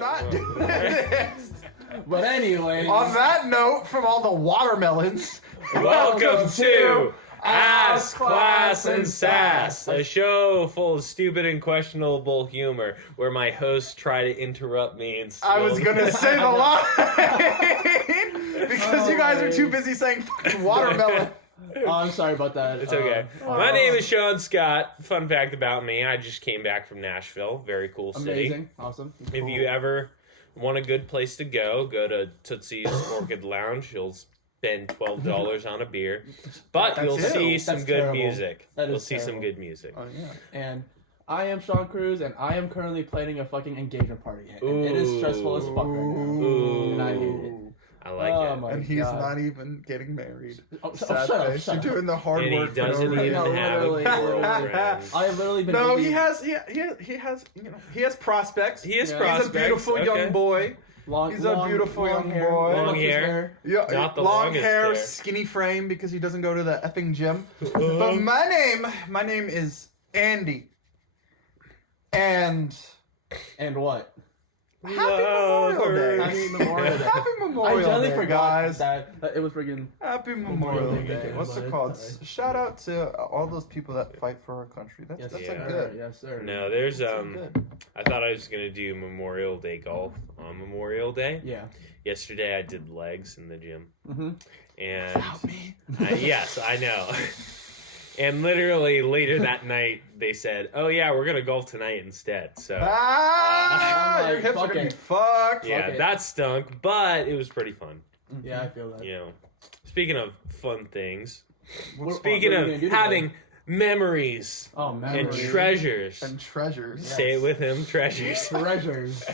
not doing this. But anyway, On that note, from all the watermelons, Welcome to Ass, Class, and Sass, a show full of stupid and questionable humor where my hosts try to interrupt me and steal I was gonna say the line because you guys are too busy saying fucking watermelon. oh, I'm sorry about that. It's okay. My name is Sean Scott. Fun fact about me, I just came back from Nashville. Very cool city. Amazing, awesome. If you ever want a good place to go to Tootsie's Orchid Lounge. You'll spend $12 on a beer, but That's you'll it. see That's some good terrible. music. That is You'll see some terrible. good music. Oh yeah. And I am Sean Cruz, and I am currently planning a fucking engagement party. And it is stressful as fuck right now. Ooh. And I hate it. I like Oh it. my And he's God. not even getting married. Oh, Sad shut up, face. shut You're up. doing the hard And he work for no doesn't reason. even No, have literally, a girlfriend. I have literally been No, busy. he has he has prospects. He is Yeah. prospects. He's a beautiful okay. young boy. Long, He's a beautiful young boy. Long What's his hair. Yeah, Not the long longest hair, hair. skinny frame because he doesn't go to the effing gym. But my name is Andy. And And what? Happy Memorial Day. Happy Memorial Day. Happy I Memorial generally Day, forgot guys. that it was friggin' Happy Memorial Memorial Day. Day, What's but it called? it's alright. Shout out to all those people that fight for our country. That's yes, that's Yeah. a sir. good. Yes, sir. No, there's That's a good. I thought I was gonna do Memorial Day golf on Memorial Day. Yeah. Yesterday I did legs in the gym, Mm-hmm. and Without me. yes, I know. And literally later that night they said, "Oh yeah, we're gonna golf tonight instead." So Your hips are gonna be fucked. yeah, it. that stunk, but it was pretty fun. Yeah, I feel that. You know, speaking of fun things, What- speaking what are of we gonna do having memories Oh, and memories. treasures, And treasures. say it with him, treasures. Treasures.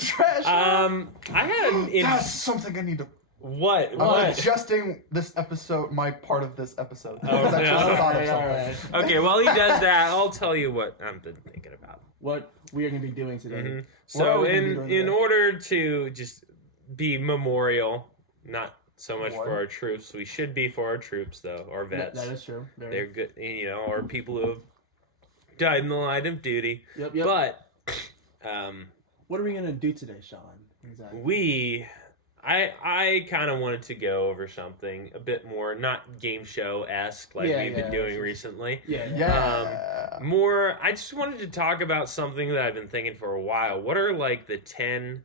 Treasure. I had an That's something I need to. what I'm what? adjusting this episode, my part of this episode. Oh, Because I no. just thought of Alright, something. alright. Okay, while he does that, I'll tell you what I've been thinking about. What we are gonna be doing today. Mhm. What are So we gonna be in doing in today? order to just be memorial, not so much What? for our troops. We should be for our troops though, our vets. That is true. Very. They're good, you know, or people who have died in the line of duty. Yep, yep. But What are we gonna do today, Sean? Exactly. I kind of wanted to go over something a bit more, not game show esque like Yeah, we've yeah, been doing that's- recently. Yeah. Yeah. More, I just wanted to talk about something that I've been thinking for a while. What are like the 10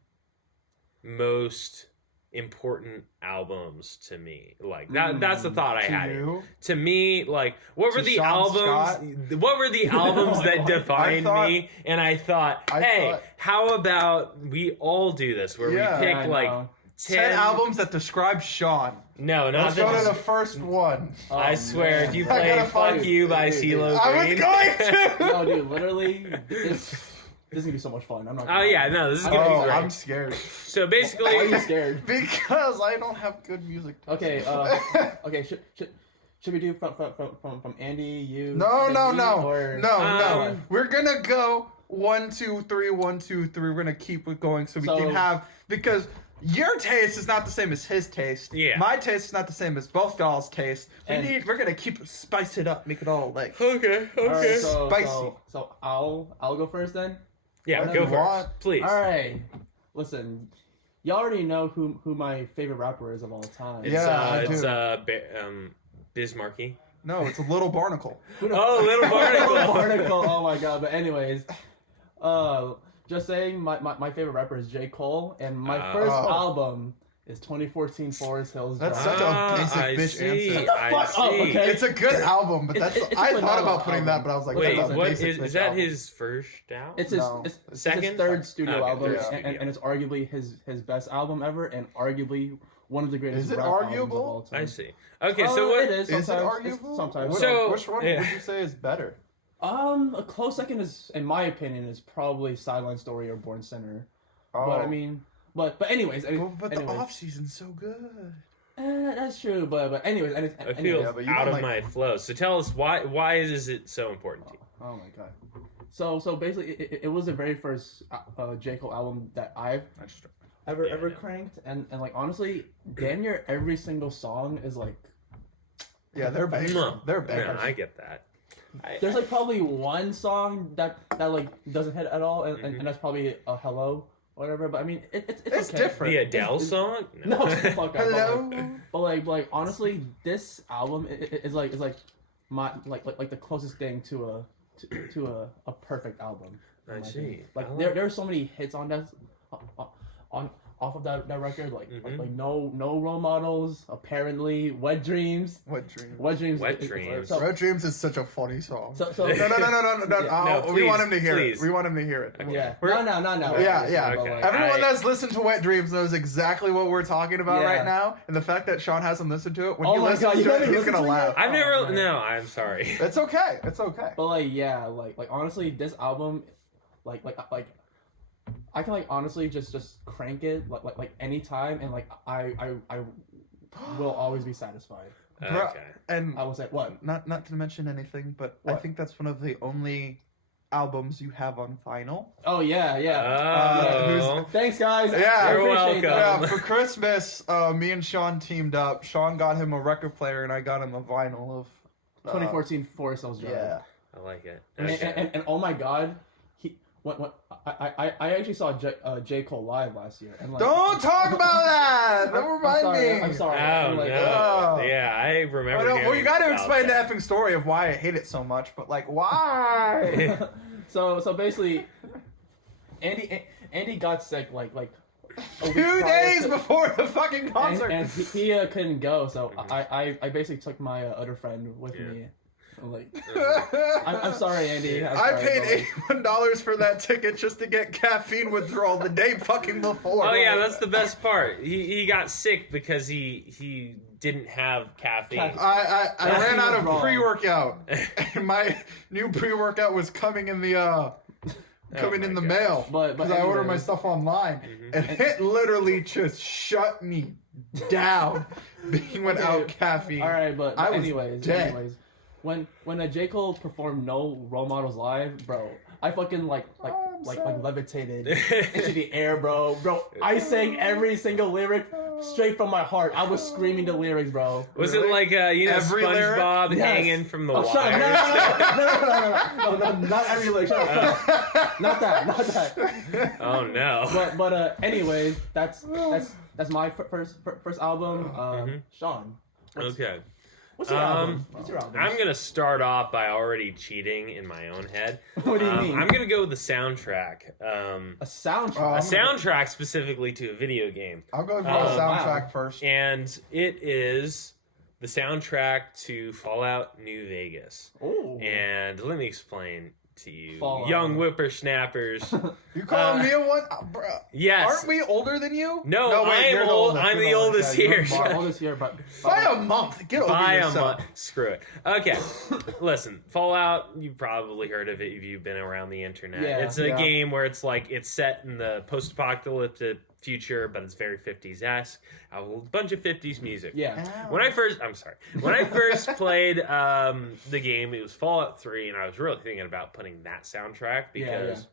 most important albums to me? Like that's the thought I To had. you? To me, like what were To the Sean albums? What were the albums that defined me? And I thought, hey, how about we all do this where Yeah, we pick I like know. 10 albums that describe Sean. No, not Let's go to this. the first one. Oh, I swear, man. if you I play gotta "Fuck find- You" by Dude, CeeLo Green, I was going to. No, dude. Literally, this is gonna be so much fun. I'm not. Oh yeah, no, this is gonna Oh, be great. I'm scared. So Why are basically, you scared? Because I don't have good music. Okay. Okay. Should we do from Andy, you? No, then no, me, no, or... no. We're gonna go 1, 2, 3, 1, 2, 3. We're gonna keep it going so we So- can have, because your taste is not the same as his taste. Yeah. My taste is not the same as both y'all's taste. And- We're gonna keep spice it up, make it all like. okay, All right, so, Spicy. So I'll go first then. yeah, Whatever go you for want. it, please. All right. Listen, you already know who my favorite rapper is of all time. It's Yeah, I it's do. Bismarcky. No, it's a little barnacle. Who the- Oh, Little Barnacle. Little Barnacle. Oh my god. But anyways, just saying, my favorite rapper is J. Cole, and my first Oh. album is 2014 Forest Hills That's Drive. such a basic I bitch see. answer. Shut the I fuck up, see. okay? It's a good album, but It's- that's. it's a I thought phenomenal about putting album. that, but I was like, Wait, that's a what basic is bitch that? album. His first album? It's his, No. it's Second? his third studio Okay, album, third and, studio. and it's arguably his best album ever, and arguably one of the greatest. Is it rap albums of arguable? all time. I see. Okay, Oh, so what? it is Is it sometimes. arguable? Sometimes. So- which one yeah. would you say is better? A close second is, in my opinion, is probably Sideline Story or Born Sinner. But I mean, but anyways, but the anyways. off season's so good. That's true. But anyways, I feel anyways. Yeah, but you out don't of like- my flow. So tell us why is it so important to you? Oh my god. So basically, it was the very first J. Cole album that I've ever Yeah, I know. cranked, and like honestly, damn near every single song is like. Yeah, they're bangers. They're Yeah, bangers. I get that. There's like probably one song that like doesn't hit at all, and that's probably a Hello whatever. But I mean, It's okay. different. The Adele song? No, fuck up. Hello. But like honestly, this album is like my like the closest thing to a perfect album. I in my see. opinion. Like I there are so many hits on that on off of that record. Like no role models. Apparently, Wet Dreams. Wet Dreams. Wet Dreams. Wet Dreams. Wet Dreams is such a funny song. So No. No, We please, want him to hear please. it. We want him to hear it. yeah. We're- No. Yeah. Okay. Everyone that's listened to Wet Dreams knows exactly what we're talking about Yeah. right now, and the fact that Sean hasn't listened to it, when Oh he my listens God, you to it, haven't he's listened gonna to it laugh. yet? I've never. man. No, I'm sorry. It's okay. It's okay. But like yeah, like honestly, this album, like I can like honestly just crank it like anytime, and like I will always be satisfied. Bruh, Okay. And I will say what? not to mention anything, but I What? think that's one of the only albums you have on vinyl. Oh yeah. Oh. Thanks guys. Yeah. I You're appreciate welcome. that. Yeah, for Christmas, me and Sean teamed up. Sean got him a record player, and I got him a vinyl of 2014 Forest Hills Drive. Yeah. I like it. And, Okay. and oh my god, I actually saw J. Cole live last year. And like, Don't talk about that. Don't remind me. I'm sorry. Oh I'm like, no! oh. Yeah, I remember. Well, hearing you got to about explain that. the effing story of why I hate it so much, but like, why? so basically, Andy got sick like a week 2 prior days to- before the fucking concert. and he couldn't go, so I basically took my other friend with Yeah. me. Like, I'm sorry, Andy. I'm I sorry, paid but, like, $81 for that ticket just to get caffeine withdrawal the day fucking before. Oh yeah, that's the best part. He got sick because he didn't have caffeine. I ran out of Wrong. pre-workout, and my new pre-workout was coming in the my mail But because I ordered my anyways. stuff online, Mhm. and it literally just shut me down being without Okay. caffeine. All right, but I was anyways, dead. when a J. Cole performed No Role Models live, bro, I fucking like I'm sad. levitated into the air, bro. I sang every single lyric straight from my heart. I was screaming the lyrics, bro. Was Really? it like Every lyric? SpongeBob Yes. hanging from the Oh, shut up. wire? No, not every lyric. Shut up. Not that. Oh no! But anyways, that's my first album. Mhm. Sean, Okay. what's your album? What's your album? I'm gonna start off by already cheating in my own head. What do you mean? I'm gonna go with the soundtrack. A soundtrack. Oh, A I'm soundtrack specifically to a video game. I'll go for Oh, the soundtrack wow. first. And it is the soundtrack to Fallout New Vegas. Oh. And let me explain to you, Fallout. young whippersnappers. You calling me a one, bro? Yes. Aren't we older than you? No, I am you're the old. oldest. I'm You're the oldest Yeah, you're here. the Shut bar- All this year, but By a month. Get over By a yourself. month. Screw it. Okay. Listen, Fallout, you've probably heard of it if you've been around the internet. Yeah. It's a Yeah. game where it's like it's set in the post-apocalyptic future, but it's very 50s-esque. A bunch of 50s music. yeah. When I first played the game, it was Fallout 3, and I was really thinking about putting that soundtrack because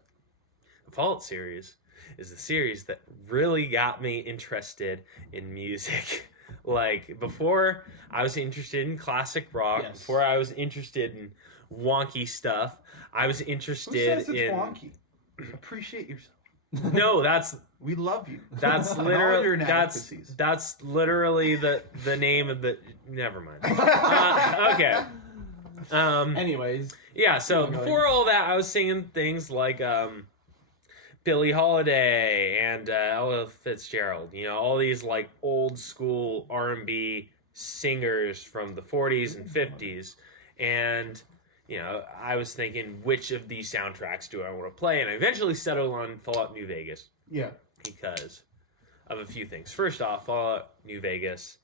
the Fallout series is the series that really got me interested in music. Like, before I was interested in classic rock, Yes. before I was interested in wonky stuff, I was Who interested says it's in... wonky? Appreciate yourself. No, that's We love you. That's And all of your literally inadequacies. that's literally the name of the. Never mind. Okay. Anyways, Yeah. So Keep going. before all that, I was singing things like Billie Holiday and Ella Fitzgerald. You know, all these like old school R&B singers from the 40s and 50s, and you know, I was thinking, which of these soundtracks do I want to play? And I eventually settled on Fallout New Vegas. Yeah. Because of a few things. First off, Fallout New Vegas.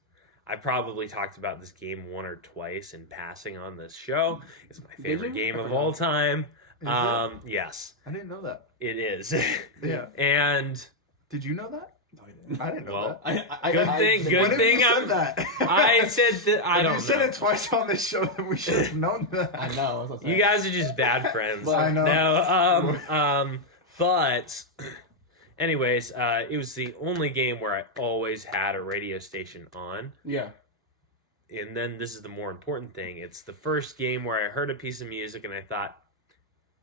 I probably talked about this game one or twice in passing on this show. It's my favorite you? game of all time. Is it? Yes, I didn't know that. it is. Yeah. And Did you know that? no, I didn't. I didn't know Well, that. Good thing- When good have thing you said I'm- that? I said that I If don't you said know. it twice on this show, then we should have known that. I know. That's what I'm You saying. guys are just bad friends. I know. No, but anyways, it was the only game where I always had a radio station on. Yeah. And then this is the more important thing. It's the first game where I heard a piece of music and I thought,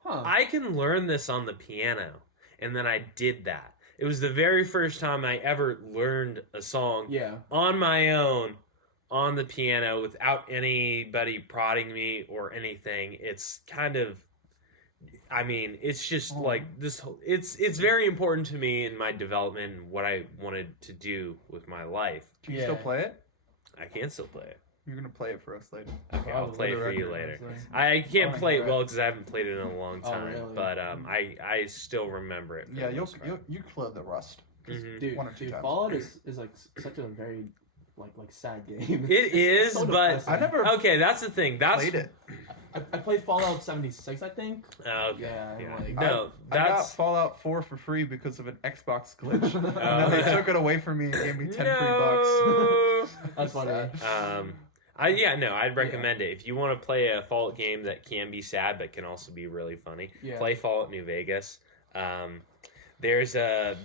Huh. I can learn this on the piano. And then I did that. It was the very first time I ever learned a song Yeah. on my own on the piano without anybody prodding me or anything. It's kind of, I mean, it's just like this whole, it's very important to me in my development and what I wanted to do with my life. Can you still play it? I can still play it. You're gonna play it for us later. Okay, I'll play it for you later. Honestly. I can't Oh, play it right. well because I haven't played it in a long Oh, time, really? but I still remember it. for Yeah, the you'll most part. you clear the rust. Mhm. Dude, One or two times. Fallout is like such a very like sad game. It is, so but depressing. I never okay, that's the thing. That's played it. I played Fallout 76, I think. Okay. Yeah, Yeah. like- No, I got that's Fallout 4 for free because of an Xbox glitch. Oh. And then they took it away from me and gave me 10 free bucks. No. That's funny. I'd recommend it if you want to play a Fallout game that can be sad but can also be really funny. Yeah. Play Fallout New Vegas. There's a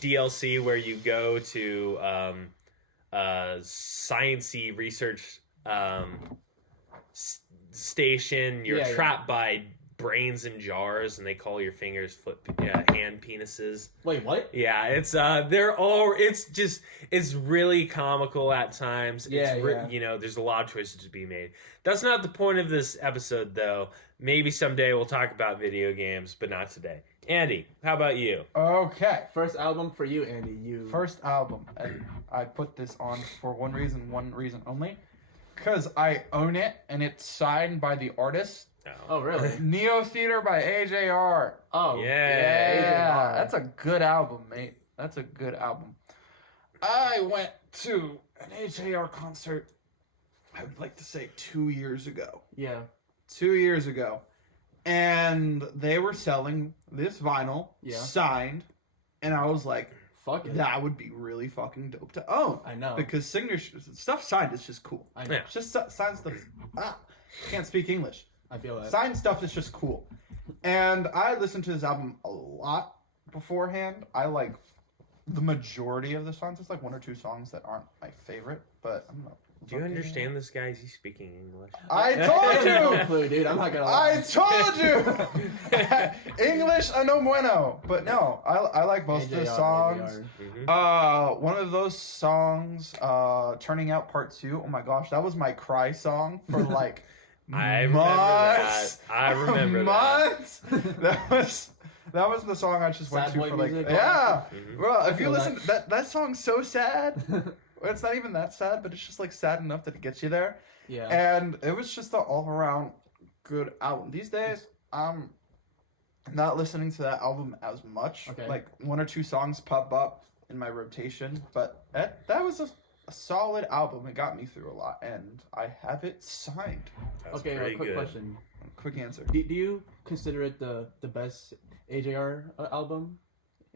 DLC where you go to sciencey research station. You're Yeah, yeah. trapped by brains in jars, and they call your fingers hand penises. Wait, what? Yeah, it's it's really comical at times. Yeah, it's yeah. You know, there's a lot of choices to be made. That's not the point of this episode, though. Maybe someday we'll talk about video games, but not today. Andy, how about you? Okay. First album for you, Andy. You First album. And I put this on for one reason only. Because I own it and it's signed by the artist. Oh, really? Neo Theater by AJR. Oh, Yeah. Yeah, that's a good album, mate. That's a good album. I went to an AJR concert, I would like to say 2 years ago. Yeah. 2 years ago. And they were selling this vinyl Yeah. signed. And I was like, Fuck it. that would be really fucking dope to own. I know. Because signature stuff signed is just cool. I know. Yeah. It's just signed stuff. Can't speak English. I feel that. Signed stuff is just cool. And I listened to this album a lot beforehand. I like the majority of the songs. It's like one or two songs that aren't my favorite, but I'm not. Do you understand this guy? Is he speaking English? I I told have no you! clue, dude. I'm not gonna I lie. told you! English, no bueno. But no, I like most of the AJR, songs. AJR. One of those songs, Turning Out Part 2. Oh my gosh, that was my cry song for like I remember months. that. I remember that. months. That was the song I just went Sad to boy for like music. yeah. Mhm. Bro, if you feel listen, that song's so sad. It's not even that sad, but it's just like sad enough that it gets you there. Yeah. And it was just an all around good album. These days, I'm not listening to that album as much. Okay. Like one or two songs pop up in my rotation, but that was a solid album. It got me through a lot, and I have it signed. That's Okay, pretty a quick good. question. Quick answer. Do you consider it the best AJR album,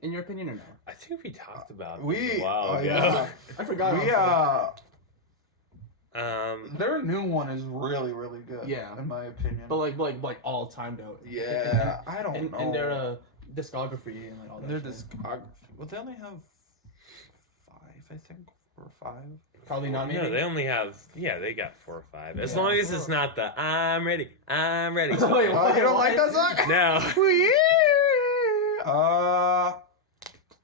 in your opinion, or no? I think we talked about We this a while oh, ago. yeah. I forgot. We honestly. their new one is really really good. Yeah. in my opinion. But like all time though. yeah, I don't know. And their discography and like all that. Their shit. discography. Well, they only have 5, I think, or 5. Probably not. Maybe. No, they only have they got 4 or 5. As Yeah. long as it's not the I'm ready. Wait, song. Oh, you don't what? like that song? No.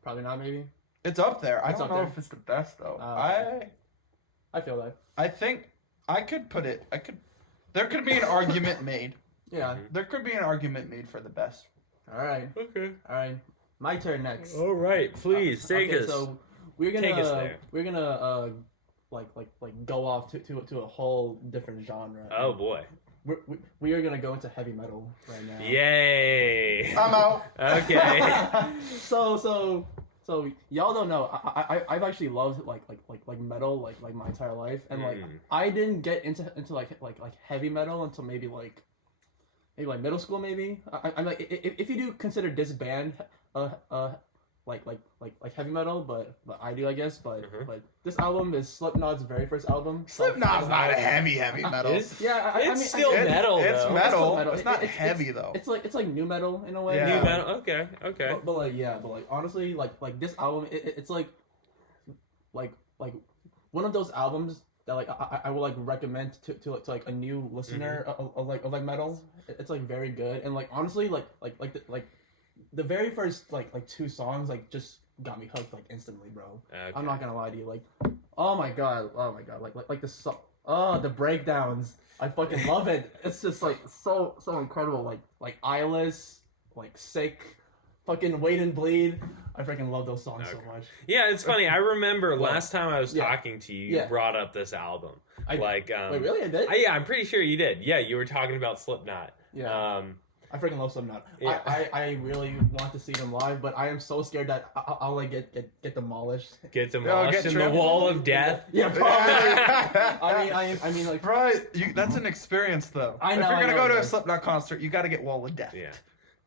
Probably not. Maybe. It's up there. I It's don't up know there. if it's the best though. Okay. I feel that. I think I could put it. There could be an argument made. Yeah. There could be an argument made for the best. All right. Okay. All right. My turn next. All right, please take Okay, us. So we're gonna Take us there. like go off to a whole different genre. Oh boy. We are gonna go into heavy metal right now. Yay. I'm out. Okay. So y'all don't know. I've actually loved like metal like my entire life, and like Mm. I didn't get into like heavy metal until maybe middle school maybe. I'm like if you do consider this band like heavy metal, but I do, I guess. But Mhm. but this album is Slipknot's very first album. Slipknot's not a heavy metal. It's, Yeah, I it's mean, still It's- metal It's though. metal. metal. It's not It's- heavy though. It's like new metal in a way. Yeah. New metal. Okay. Okay. But like honestly, like this album, it's like one of those albums that like I would like recommend to like a new listener of like metal. It's like very good, and like honestly like the very first like 2 songs like just got me hooked like instantly, bro. Okay. I'm not gonna lie to you, like, oh my god, like the the breakdowns. I fucking love it. It's just like so incredible. Like Eyeless, like Sick, fucking Wait and Bleed. I freaking love those songs so much. Yeah, it's funny. I remember Well, last time I was yeah. talking to you, you Yeah. brought up this album. I Like, wait, really? I did? yeah, I'm pretty sure you did. Yeah, you were talking about Slipknot. Yeah. I freaking love Slipknot. Yeah. I really want to see them live, but I am so scared that I'll like get demolished. Get demolished get in the trampled. wall of death. Yeah, probably. I mean, like, Right, that's an experience though. I know, If you're I gonna know, go to a right. Slipknot concert, you got to get Wall of Death. Yeah.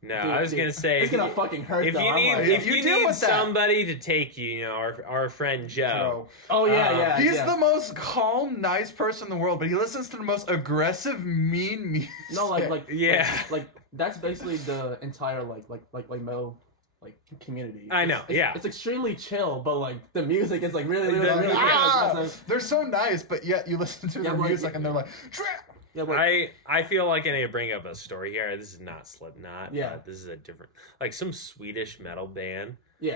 No, dude, I was dude, gonna say it's gonna fucking hurt. if though. you I'm need like, if you you deal need with that. somebody to take you, you know, our friend Joe. oh yeah, He's yeah. the most calm, nice person in the world, but he listens to the most aggressive, mean music. No, like Yeah. like that's basically the entire like metal like community. I know, It's, yeah. It's extremely chill, but like the music is like really Ah, aggressive. they're so nice, but yet you listen to Yeah, their like- music and they're like, Yeah, like, I feel like I need to bring up a story here. This is not Slipknot. Yeah. This is a different, like some Swedish metal band. yeah.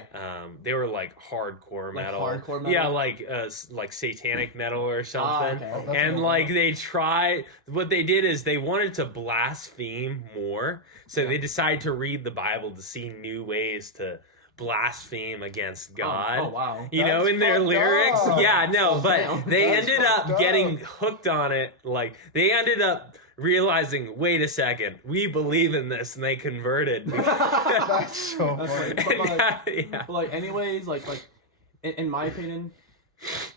They were like hardcore Like metal. hardcore metal? Yeah, like satanic metal or something. okay. Oh, that's And a- like they try, what they did is they wanted to blaspheme more, so they decided to read the Bible to see new ways to blaspheme against God. Oh wow. You know, That's in their fucked lyrics. up. Yeah, no, but Damn. they That's ended up fucked getting up. hooked on it. Like, they ended up realizing, wait a second, we believe in this, and they converted. That's so That's funny. like- but, like, Yeah. But like, anyways, like in my opinion,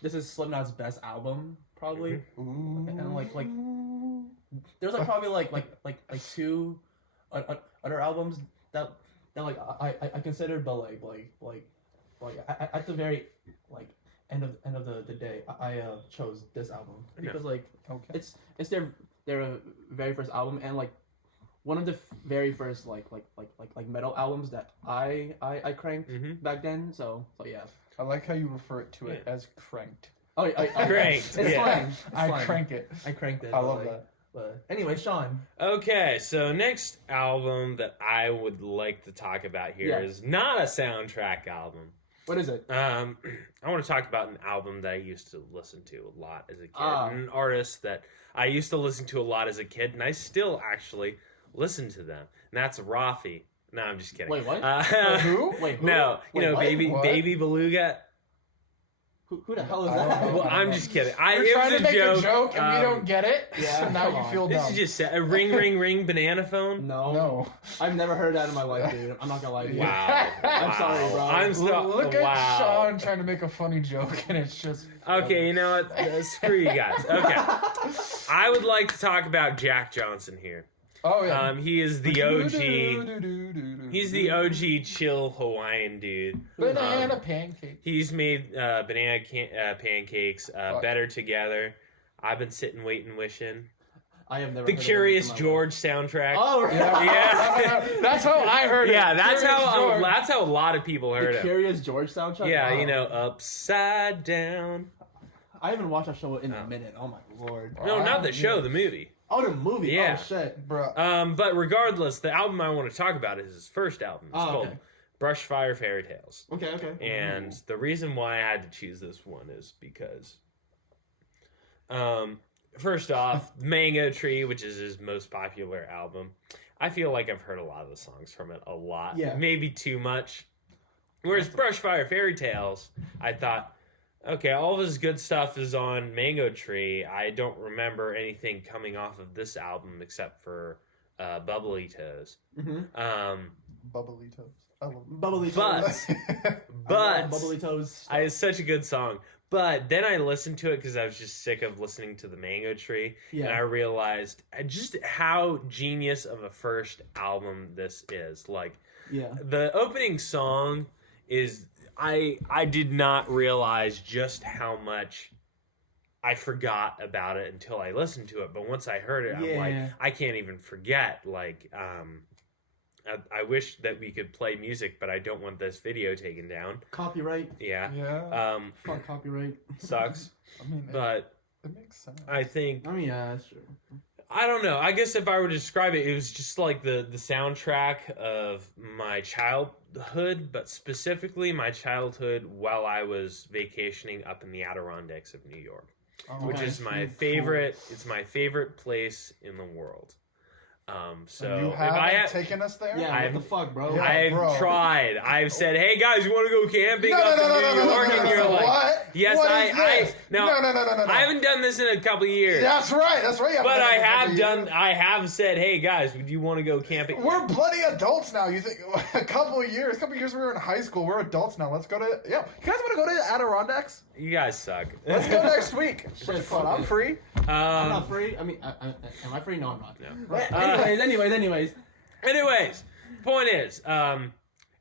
this is Slipknot's best album probably. And like there's like probably like 2 other albums that like I considered, but like at the very like end of the day I chose this album because like Okay. it's their very first album and like one of the very first like metal albums that I cranked Mhm. back then. So yeah. I like how you refer to it Yeah. as cranked. Oh, I Cranked, It's yeah. fine. It's I fine. crank it. I cranked it. I but, love like, that. But anyway, Sean. Okay, so next album that I would like to talk about here is Yeah. not a soundtrack album. What is it? I want to talk about an album that I used to listen to a lot as a kid, Ah. and an artist that I used to listen to a lot as a kid, and I still actually listen to them, and that's Rafi. No, I'm just kidding. Wait, what? Who? Wait, who? No, you Wait, know, what? baby, What? baby Beluga. Who the hell is I don't that? know. Well, I'm just kidding. You're It trying was to make joke. a joke and we don't get it. yeah, so now come you on. feel This dumb. is just a ring, ring, ring, banana phone. No, No. I've never heard that in my life, dude. I'm not gonna lie to you. Wow. I'm Wow. sorry, bro. I'm so Look at wow. Sean trying to make a funny joke and it's just Okay, you know what? Screw you guys. Okay, I would like to talk about Jack Johnson here. Oh yeah. He is the OG. He's the OG chill Hawaiian dude. Banana pancake. He's made banana pancakes better together. I've been sitting, waiting, wishing. I have never. The heard of Curious him in my George soundtrack. life. Oh, right. Yeah. That's how I heard it. Yeah, that's Curious George. how a lot of people heard The it. Curious George soundtrack. Yeah, Wow. you know, upside down. I haven't watched that show in a minute. Oh my lord. No, not Wow, the show, yeah. the movie. Oh, the movie. Yeah. Oh shit. Bruh. But regardless, the album I want to talk about is his first album. It's Oh, called okay. Brush Fire Fairy Tales. Okay. And the reason why I had to choose this one is because, first off, Mango Tree, which is his most popular album, I feel like I've heard a lot of the songs from it a lot. Yeah. Maybe too much. Whereas Brush Fire Fairy Tales, I thought, okay, all of his good stuff is on Mango Tree. I don't remember anything coming off of this album except for Bubbly Toes. Mm-hmm. Bubbly toes. I love Bubbly But- toes. But Bubbly toes. it's such a good song. But then I listened to it because I was just sick of listening to the Mango Tree, and I Yeah. realized just how genius of a first album this is. Like Yeah. the opening song is I did not realize just how much I forgot about it until I listened to it. But once I heard it, I'm like, Yeah. I can't even forget. Like, I wish that we could play music, but I don't want this video taken down. Copyright. Yeah. Yeah. Fuck copyright. Sucks. I mean, But it makes sense. I think I mean, yeah, that's true. I don't know. I guess if I were to describe it, it was just like the soundtrack of my childhood, but specifically my childhood while I was vacationing up in the Adirondacks of New York, which Okay. is my favorite. It's my favorite place in the world. So You if haven't I had, taken us there? Yeah, I'm- what the fuck, bro? Yeah. I've bro. tried. I've said, "Hey guys, you want to go camping No, up no, in no, New no, no, York?" no, And no, you're no, like, what? "Yes, What I is this? no, No. I haven't done this in a couple years." That's right. You haven't But done I it in a have couple done. years. I have said, "Hey guys, would you want to go camping?" We're bloody adults now. You think a couple years we were in high school. We're adults now. Let's go to You guys want to go to the Adirondacks? You guys suck. Let's go next week. Shit, Fun. fuck I'm it. free. I'm not free. I mean, am I free? No, I'm not. No. Anyways. Point is,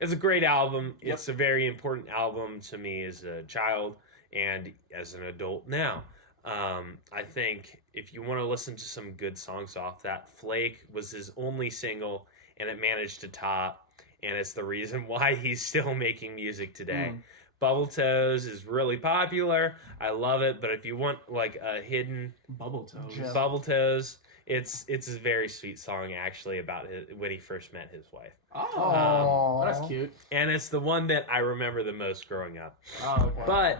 it's a great album. It's a very important album to me as a child and as an adult now. I think if you want to listen to some good songs off that, Flake was his only single, and it managed to top, and it's the reason why he's still making music today. Bubble Toes is really popular. I love it, but if you want like a hidden Bubble Toes. Yeah. Bubble Toes, it's a very sweet song actually about when he first met his wife, Oh, that's cute. and it's the one that I remember the most growing up. Oh, okay. But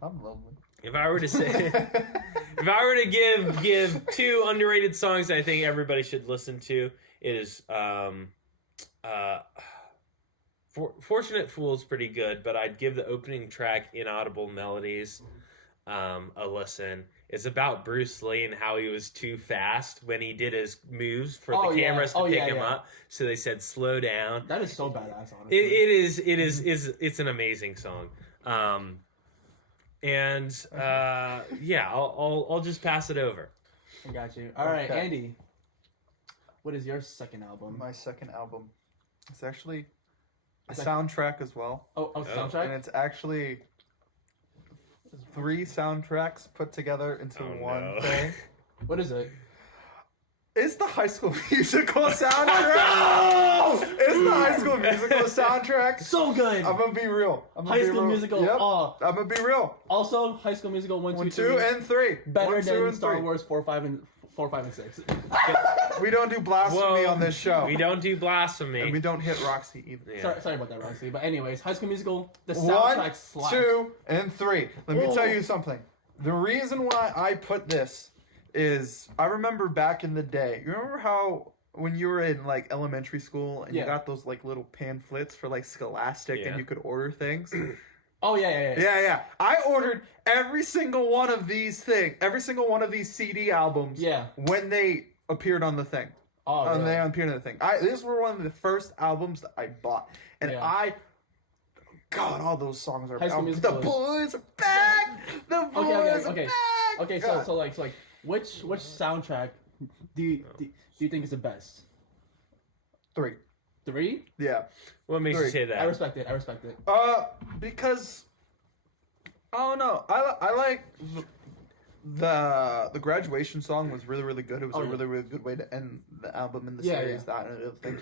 I'm lonely. if I were to say, if I were to give two underrated songs that I think everybody should listen to, it is Fortunate Fool's pretty good, but I'd give the opening track, Inaudible Melodies, a listen. It's about Bruce Lee and how he was too fast when he did his moves for the cameras to pick him up. So they said slow down. That is so badass, honestly. It's an amazing song. I'll just pass it over. I got you. All right, Okay. Andy. What is your second album? My second album. It's actually a It's like- soundtrack as well. Oh, And soundtrack? it's actually 3 soundtracks put together into Oh, one no. thing. What is it? It's the High School Musical soundtrack. It's the High School Musical soundtrack. So good. I'm gonna be real. High School Musical. Yep. Oh, I'm gonna be real. also High School Musical 1, 2, 3. 1, 2, and 3. Better 1, 2, than and Star 3. Wars 4, 5, and 6. We don't do blasphemy Whoa. on this show. We don't do blasphemy. And we don't hit Roxy either. Yeah. Sorry about that, Roxy. But anyways, High School Musical, the 1, soundtrack slaps. 2, and 3. Let me Whoa. tell you something. The reason why I put this is I remember back in the day. You remember how when you were in like elementary school and you Yeah. got those like little pamphlets for like Scholastic Yeah. and you could order things? Oh, yeah. Yeah. I ordered every single one of these CD albums Yeah. when they appeared on the thing. Oh, When really? they appeared on the thing. These were one of the first albums that I bought. And Yeah. God, all those songs are High School The Musical is- boys are back! The boys okay. are back! Okay, God. so which soundtrack do you think is the best? 3. 3? Yeah. What makes you 3. say I that? respect it. Because I don't know. I like the graduation song was really, really good. It was Oh, a yeah. really, really good way to end the album and the Yeah, series. yeah. That and the other thing.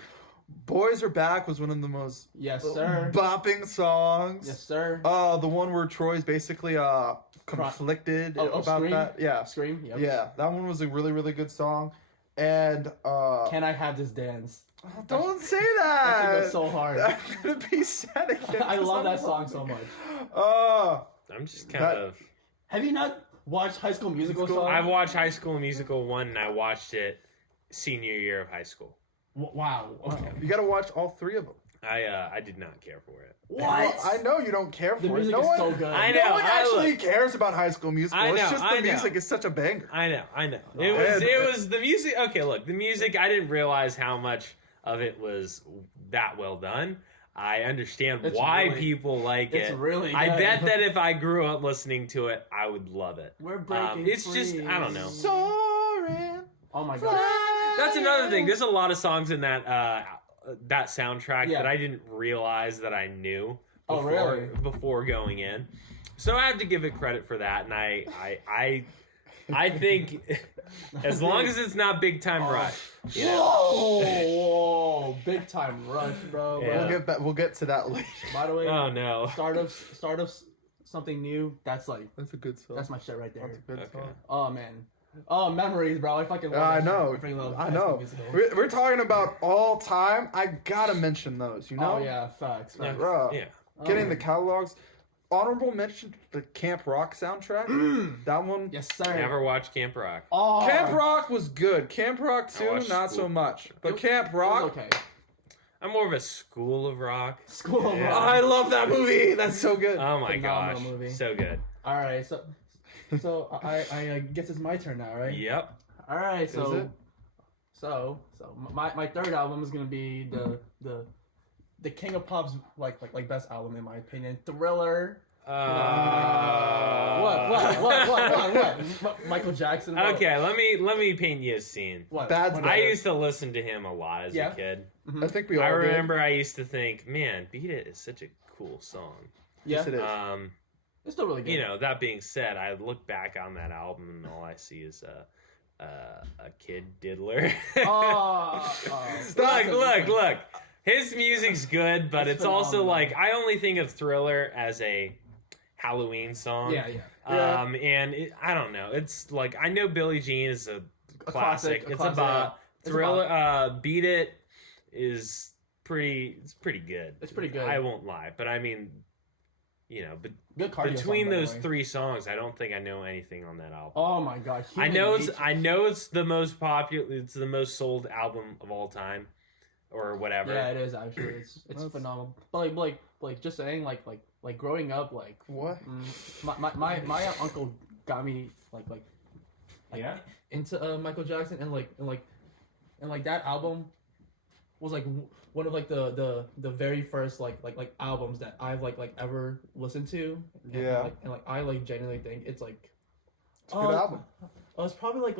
Boys Are Back was one of the most Yes, sir. bopping songs. Yes, sir. The one where Troy's basically conflicted Oh, about Scream? that. Yeah. Scream. Yep. Yeah, that one was a really, really good song. And Can I have this dance? don't say That thing that. goes so hard. I'm gonna be sad again. I 'cause love I'm that song so lonely. much. I'm just kind That- of. Have you not watched High School Musical song? I've watched High School Musical 1 and I watched it senior year of high school. Wow. Okay. You gotta watch all 3 of them. I did not care for it. What? Well, I know you don't care The for it. music No is one, so good. I no know, one I actually look- cares about High School Musical. I know, it's just I the know. music is such a banger. I know. No, It was the music. Okay, look, the music. I didn't realize how much of it was that well done. I understand It's why really- people like It's it. really I good. bet that if I grew up listening to it, I would love it. We're breaking It's just free. I don't know. Soaring, Oh my god. That's another thing. There's a lot of songs in that soundtrack Yeah. that I didn't realize that I knew Oh, before, really? before going in. So I have to give it credit for that, and I think as long as it's not Big Time Oh. Rush. Whoa, big time rush, bro. Yeah. We'll get to that later. By the way, Oh no. start of something new. That's like That's a good song. that's my shit right there. That's a good Okay. song. Oh man, Oh, memories, bro. I fucking love I that know. shit. I freaking love I High School know. Musical. We're talking about all time. I gotta mention those. You know, Oh yeah, facts. Yeah. Bro. Yeah. Getting the catalogs. Honorable mention to the Camp Rock soundtrack. That one. Yes, sir. Never watched Camp Rock. Oh, Camp Rock was good. Camp Rock I 2, watched not so School. much. But It- Camp it was Rock. okay. I'm more of a School of Rock. School of Yeah. Rock. I love that movie. That's so good. Oh my Phenomenal gosh, movie. so good. All right, so I guess it's my turn now, right? Yep. All right, Is it? so my third album is gonna be the King of Pop's like best album in my opinion, Thriller. What? Michael Jackson. What? Okay, let me paint you a scene. What? Bad- What? I used to listen to him a lot as Yeah. a kid. Mhm. I think we all I did. remember I used to think, man, Beat It is such a cool song. Yeah, Yes, it is. it's still really good. You know, that being said, I look back on that album and all I see is a kid diddler. Stop. Look. His music's good, but It's it's also phenomenal. like I only think of Thriller as a Halloween song. Yeah. Yeah. And it, I don't know. It's like I know Billie Jean is a classic. It's classic. about It's Thriller. Beat It is pretty. It's pretty good. It's pretty good. I won't lie, but I mean, you know, but Good cardio between song, by the those way. three songs, I don't think I know anything on that album. Oh my god. I know it's Nature. I know it's the most popular. It's the most sold album of all time, or whatever. Yeah, it is actually. It's That's- phenomenal. But like just saying like growing up like What? my uncle got me like Yeah? into Michael Jackson and like that album was like one of like the very first like albums that I've like ever listened to. And, Yeah. and I like genuinely think it's like It's a good album. I was probably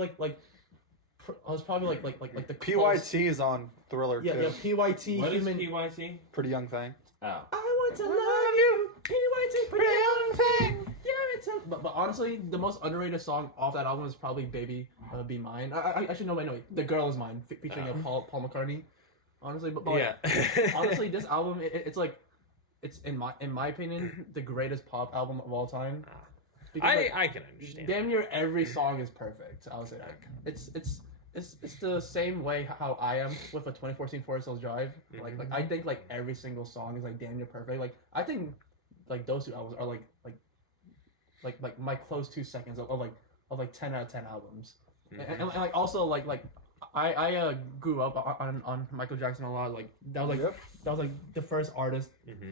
I was probably like the PYT is on Thriller Yeah, too. PYT What is human. PYT? Pretty young thing. Oh. I want to love you. PYT pretty young thing. Yeah, it's but honestly, the most underrated song off that album is probably "Baby Be Mine." I actually no, "The Girl Is Mine" featuring Paul McCartney. Honestly, but Yeah. honestly, this album it's like it's in my opinion the greatest pop album of all time. Because, like, I can understand. damn near every song is perfect. I would say that. It's the same way how I am with a 2014 Forest Hills Drive. Like I think like every single song is like damn near perfect. Like I think like those two albums are like my close 2 seconds of like 10 out of 10 albums. And like also like I grew up on Michael Jackson a lot. Like that was like the first artist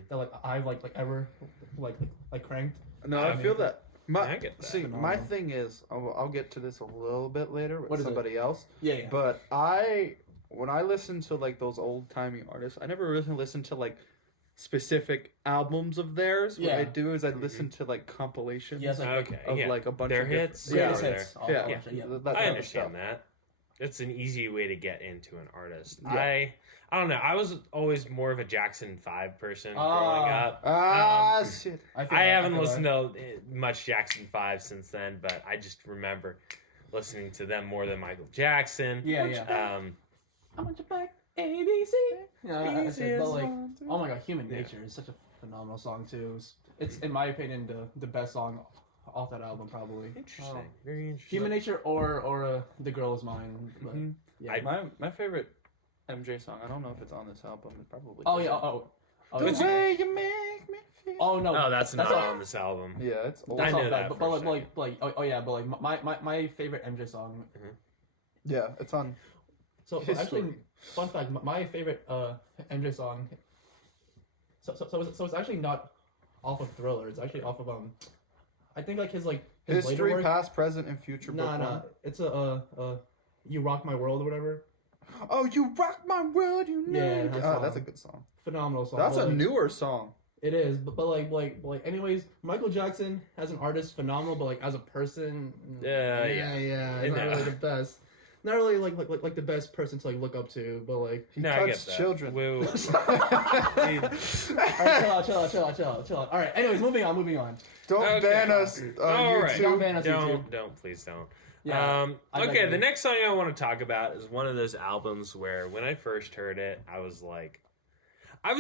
that like I've like ever like cranked. No, I I feel that. I get that. See, my Phenomenal. thing is, I'll get to this a little bit later with What is it? somebody else. Yeah. But when I listen to like those old timey artists, I never really listen to like specific albums of theirs. What I Yeah. do is I listen to like compilations Yes, Okay. of yeah. like a bunch Their of hits. different- Greatest yeah, hits. all yeah. bunch of- yeah. that I type of understand stuff. that. It's an easy way to get into an artist. Yeah. I don't know. I was always more of a Jackson 5 person Ah. growing up. Shit. I haven't listened to much Jackson 5 since then, but I just remember listening to them more than Michael Jackson. Yeah. I'm on your back, ABC. Yeah, but like, oh my god, Human Yeah. Nature is such a phenomenal song too. It's in my opinion the best song off that album probably. Interesting. Very interesting. Human Nature or The Girl Is Mine. But, Mhm. yeah. My favorite MJ song. I don't know if it's on this album. It probably. Oh is. yeah. Oh. The it's- way you make me feel. Oh no. Oh, that's not all- on this album. Yeah, it's old. I That's know all that bad, for a but like oh yeah, but like my favorite MJ song. Yeah, it's on. So History. actually, fun fact, my favorite MJ song. So it's actually not off of Thriller. It's actually off of I think like his later History, work. past, present, and future. book Nah. one. It's You Rock My World or whatever. Oh, you rock my world, you know. Yeah, that Oh, that's a song. good song. Phenomenal song. That's but, a like, newer song. It is, but like anyways, Michael Jackson as an artist phenomenal, but like as a person, Yeah. he's not No. really the best. Not really like the best person to like look up to, but like. He No, I get touched that. children. Woo. Alright, chill out. Alright, anyways, moving on. Don't Okay. ban us on All right. YouTube. Don't ban us, YouTube. Don't, please don't. Yeah. I Okay, bet the you. next song I want to talk about is one of those albums where when I first heard it, I was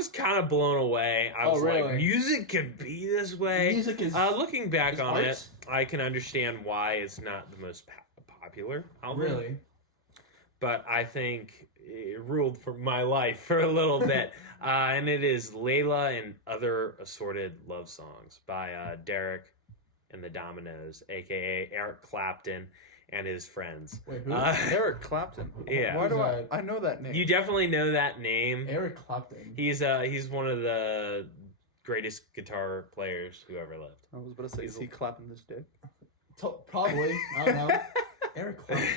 kind of blown away. I Oh, was really? like, music could be this way. Music is Looking back is on art? it, I can understand why it's not the most popular popular album. Really? But I think it ruled for my life for a little bit. And it is Layla and Other Assorted Love Songs by Derek and the Dominoes, aka Eric Clapton and his friends. Wait, who? Eric Clapton. Yeah. Why do Who's I know that name? You definitely know that name. Eric Clapton. He's one of the greatest guitar players who ever lived. I was about to say, is he clapping this dick? Probably. I don't know. Eric Clapton.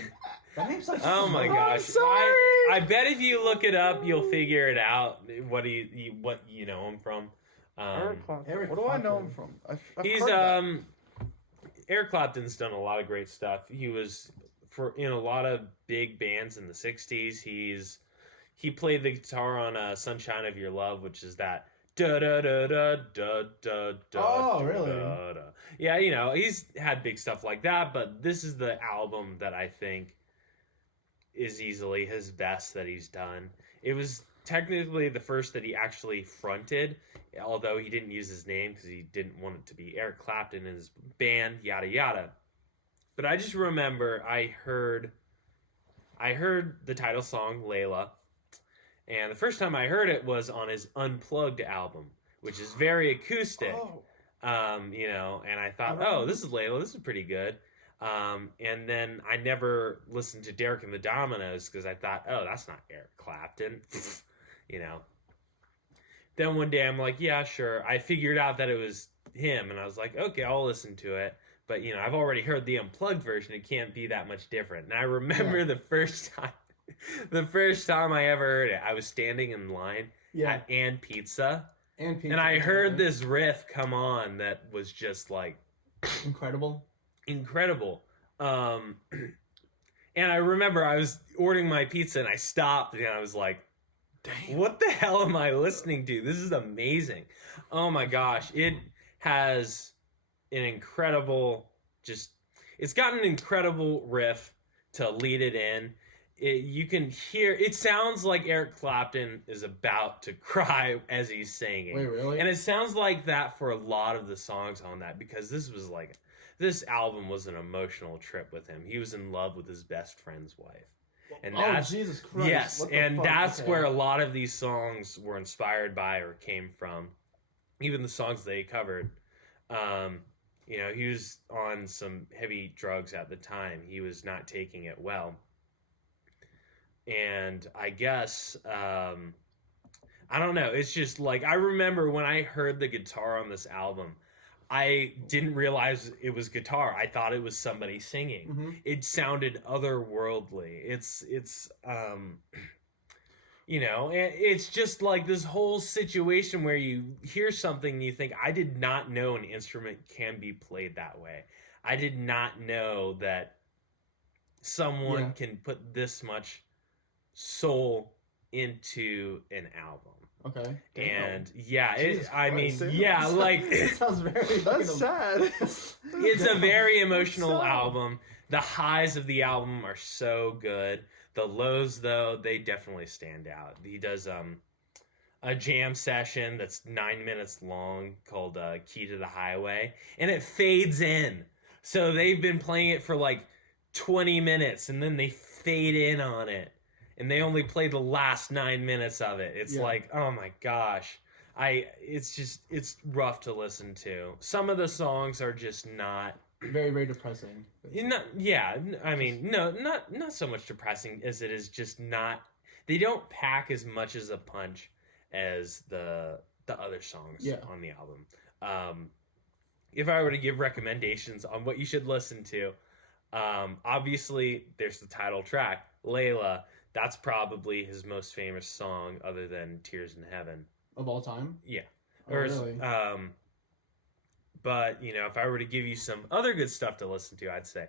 That name sounds. Oh my gosh! sorry. I bet if you look it up, you'll figure it out. What you know him from? Eric Clapton. Eric What do I know Clapton. him from? I've He's heard that. Eric Clapton's done a lot of great stuff. He was in a lot of big bands in the '60s. He played the guitar on "Sunshine of Your Love," which is that da da da da da da da. Oh, really? Da, da. Yeah, you know, he's had big stuff like that, but this is the album that I think is easily his best that he's done. It was technically the first that he actually fronted, although he didn't use his name because he didn't want it to be Eric Clapton and his band, yada yada. But I just remember I heard the title song Layla, and the first time I heard it was on his Unplugged album, which is very acoustic. Oh. You know, and I thought, oh, this is Layla, this is pretty good. And then I never listened to Derek and the Dominoes because I thought, oh, that's not Eric Clapton, you know. Then one day I'm like, yeah, sure. I figured out that it was him, and I was like, okay, I'll listen to it. But, you know, I've already heard the Unplugged version. It can't be that much different. And I remember the first time I ever heard it, I was standing in line at And Pizza. And I heard this riff come on that was just like incredible. And I remember I was ordering my pizza and I stopped and I was like, dang, what the hell am I listening to? This is amazing. Oh my gosh. It has an incredible, it's got an incredible riff to lead it in. You can hear, it sounds like Eric Clapton is about to cry as he's singing. Wait, really? And it sounds like that for a lot of the songs on that, because this album was an emotional trip with him. He was in love with his best friend's wife. And that's, Jesus Christ. yes, What the and fuck? that's Okay. where a lot of these songs were inspired by or came from. Even the songs they covered. You know, he was on some heavy drugs at the time. He was not taking it well. And I guess, I don't know. It's just like, I remember when I heard the guitar on this album, I didn't realize it was guitar. I thought it was somebody singing. Mm-hmm. It sounded otherworldly. It's you know, and it's just like this whole situation where you hear something and you think, I did not know an instrument can be played that way. I did not know that someone can put this much soul into an album. Okay. And yeah, Jesus I mean, Christ, yeah, like It sounds very. That's sad. it's a very emotional album. The highs of the album are so good. The lows, though, they definitely stand out. He does a jam session that's 9 minutes long called Key to the Highway, and it fades in. So they've been playing it for like 20 minutes, and then they fade in on it. And they only play the last 9 minutes of it. It's like, oh my gosh. It's rough to listen to. Some of the songs are just not very, very depressing. Not so much depressing as it is just not. They don't pack as much as a punch as the other songs on the album. If I were to give recommendations on what you should listen to, obviously there's the title track, Layla. That's probably his most famous song, other than "Tears in Heaven." Of all time? Yeah. Oh, really? But, you know, if I were to give you some other good stuff to listen to, I'd say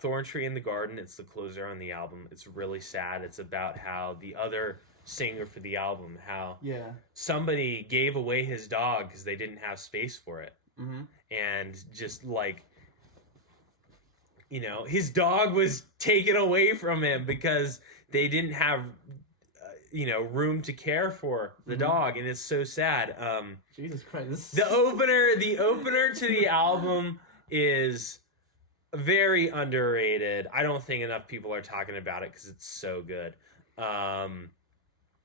Thorn Tree in the Garden. It's the closer on the album. It's really sad. It's about how the other singer for the album, how somebody gave away his dog because they didn't have space for it. Mm-hmm. And just like, you know, his dog was taken away from him because they didn't have room to care for the dog, and it's so sad. Jesus Christ. The opener to the album is very underrated. I don't think enough people are talking about it because it's so good.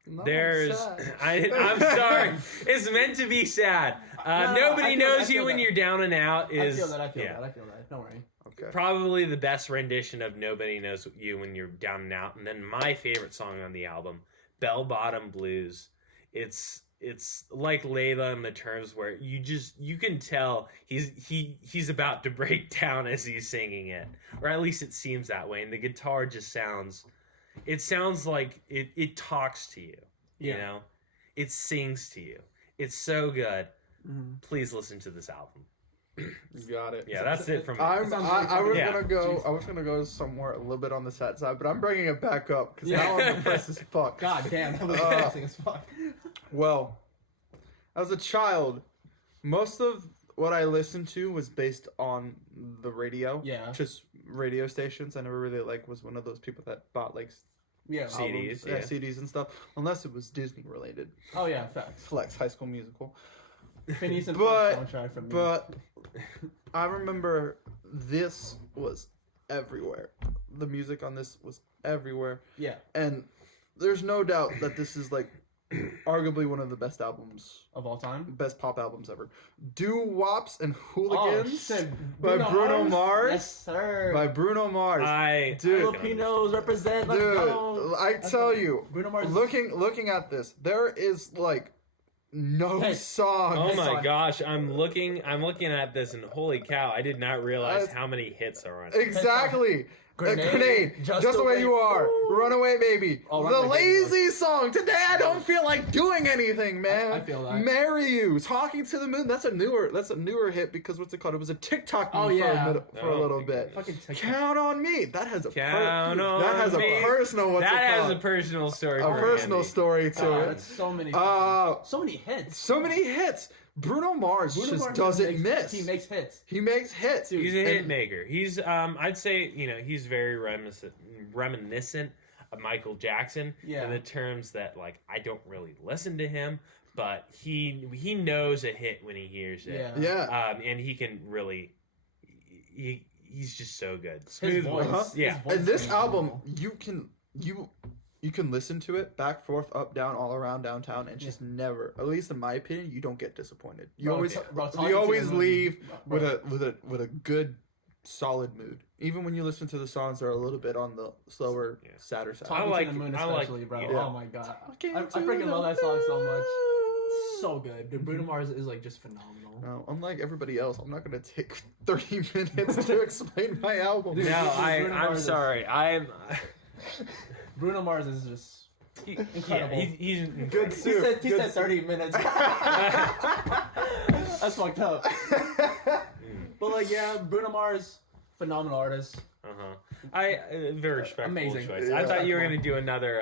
No, There's, I'm sad. I'm sorry. It's meant to be sad. No, Nobody I feel knows that. you when you're down and out. I Is feel that. I feel yeah. that. I feel that. Don't worry. Okay. Probably the best rendition of Nobody Knows You when you're down and out. And then my favorite song on the album, Bell Bottom Blues. It's like Layla in the terms where you can tell he's about to break down as he's singing it. Or at least it seems that way. And the guitar just sounds like it talks to you. Yeah. You know? It sings to you. It's so good. Mm-hmm. Please listen to this album. You got it. Yeah, that's it from me. I was Yeah. gonna go. Jeez. I was gonna go somewhere a little bit on the sad side, but I'm bringing it back up because now I'm depressed as fuck. God damn, that was embarrassing as fuck. Well, as a child, most of what I listened to was based on the radio. Yeah. Just radio stations. I never really was one of those people that bought Yeah. CDs, yeah. CDs and stuff, unless it was Disney related. Oh yeah, facts. Flex, High School Musical. Phineas and But- Ferb soundtrack from me. But I remember this was everywhere. The music on this was everywhere. Yeah. And there's no doubt that this is arguably one of the best albums, Of all time. best pop albums ever. Do Wops and Oh Hooligans shit. by Bruno Mars. Yes, sir. By Bruno Mars. Dude. Filipinos represent. Let's Dude, go. I tell you, Bruno Mars. looking at this, there is no Hey. song. Oh my song. gosh, I'm looking at this and holy cow, I did not realize how many hits are on it. Exactly. Grenade. Grenade. Just the way you are. Ooh. Runaway Baby. Oh, the Runaway Baby lazy song. Today I don't feel like doing anything, man. I feel that. Marry You. Talking to the Moon. That's a newer hit because what's it called? It was a TikTok meme Oh, yeah. for a Oh, little my bit. Fucking TikTok. Count on Me. That has a Count on that has me. a personal That has a personal story. a for personal Andy. story to God, it. that's so many. So many hits. many hits. Bruno Mars Bruno just Mars doesn't miss. He makes hits. He makes hits. Dude, He's a hit And- maker. He's I'd say, he's very reminiscent of Michael Jackson Yeah. in the terms that I don't really listen to him, but he knows a hit when he hears it. Yeah. Yeah. And he can really he's just so good. His Smooth voice. voice. Yeah. His voice And this is album, phenomenal. you can listen to it back, forth, up, down, all around downtown, and just never, at least in my opinion, you don't get disappointed. You always talking you always to the- leave bro, with a good, solid mood. Even when you listen to the songs that are a little bit on the slower, Yeah. sadder side. Talking I like- to the Moon I like- especially, bro. yeah. Oh my god. Talking I to freaking the love that song so much. moon. So good. Dude, Bruno Mars is just phenomenal. No, unlike everybody else, I'm not gonna take 30 minutes to explain my album. Dude, No, Bruno I'm Mars is- sorry. I'm Bruno Mars is just incredible. Yeah, he's Good He soup. said, Good 30 minutes. That's fucked up. But yeah, Bruno Mars, phenomenal artist. Very respectful Amazing. choice. Yeah. I thought you were gonna do another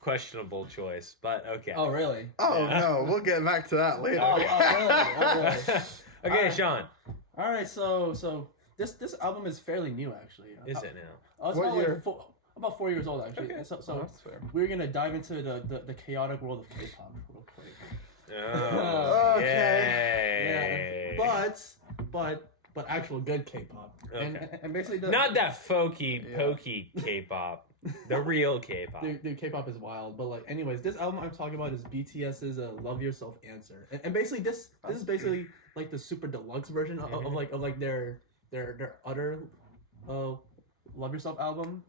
questionable choice, but okay. Oh really? Oh Yeah. no, we'll get back to that later. Oh, really? Oh, really? Okay, Alright. Sean. All right, so this album is fairly new actually. Is it now? It's What about year? about 4 years old actually. Okay. So That's fair. we're gonna dive into the chaotic world of K-pop real quick. Oh, Okay. yay. Yeah, but actual good K-pop. Okay. And basically Not that folky, Yeah. pokey K-pop. The real K-pop. Dude, K-pop is wild. But anyways, this album I'm talking about is BTS's "Love Yourself" answer, and basically this is basically the super deluxe version of their utter "Love Yourself" album.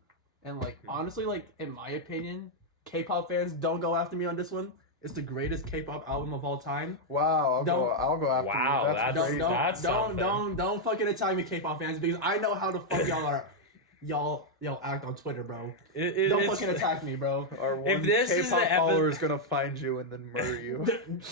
And honestly, in my opinion, K-pop fans, don't go after me on this one. It's the greatest K-pop album of all time. Wow, I'll go after Wow, you. That's that's- great. That's something. Don't fucking attack me, K-pop fans, because I know how the fuck y'all are. Y'all act on Twitter, bro. Don't It's- fucking attack me, bro. Our one this is K-pop the follower is gonna find you and then murder you.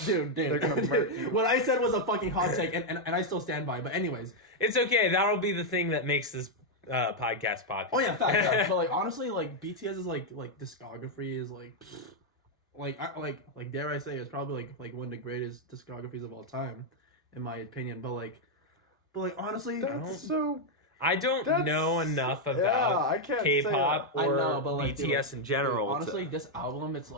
Dude. They're gonna murk you. What I said was a fucking hot take, and I still stand by. But anyways, It's okay. That'll be the thing that makes this podcast popular. oh yeah, fact. But honestly, BTS's discography is dare I say, it's probably one of the greatest discographies of all time, in my opinion. But honestly, I don't know enough about I can't K-pop I or know, but, BTS in general. honestly, this album, it's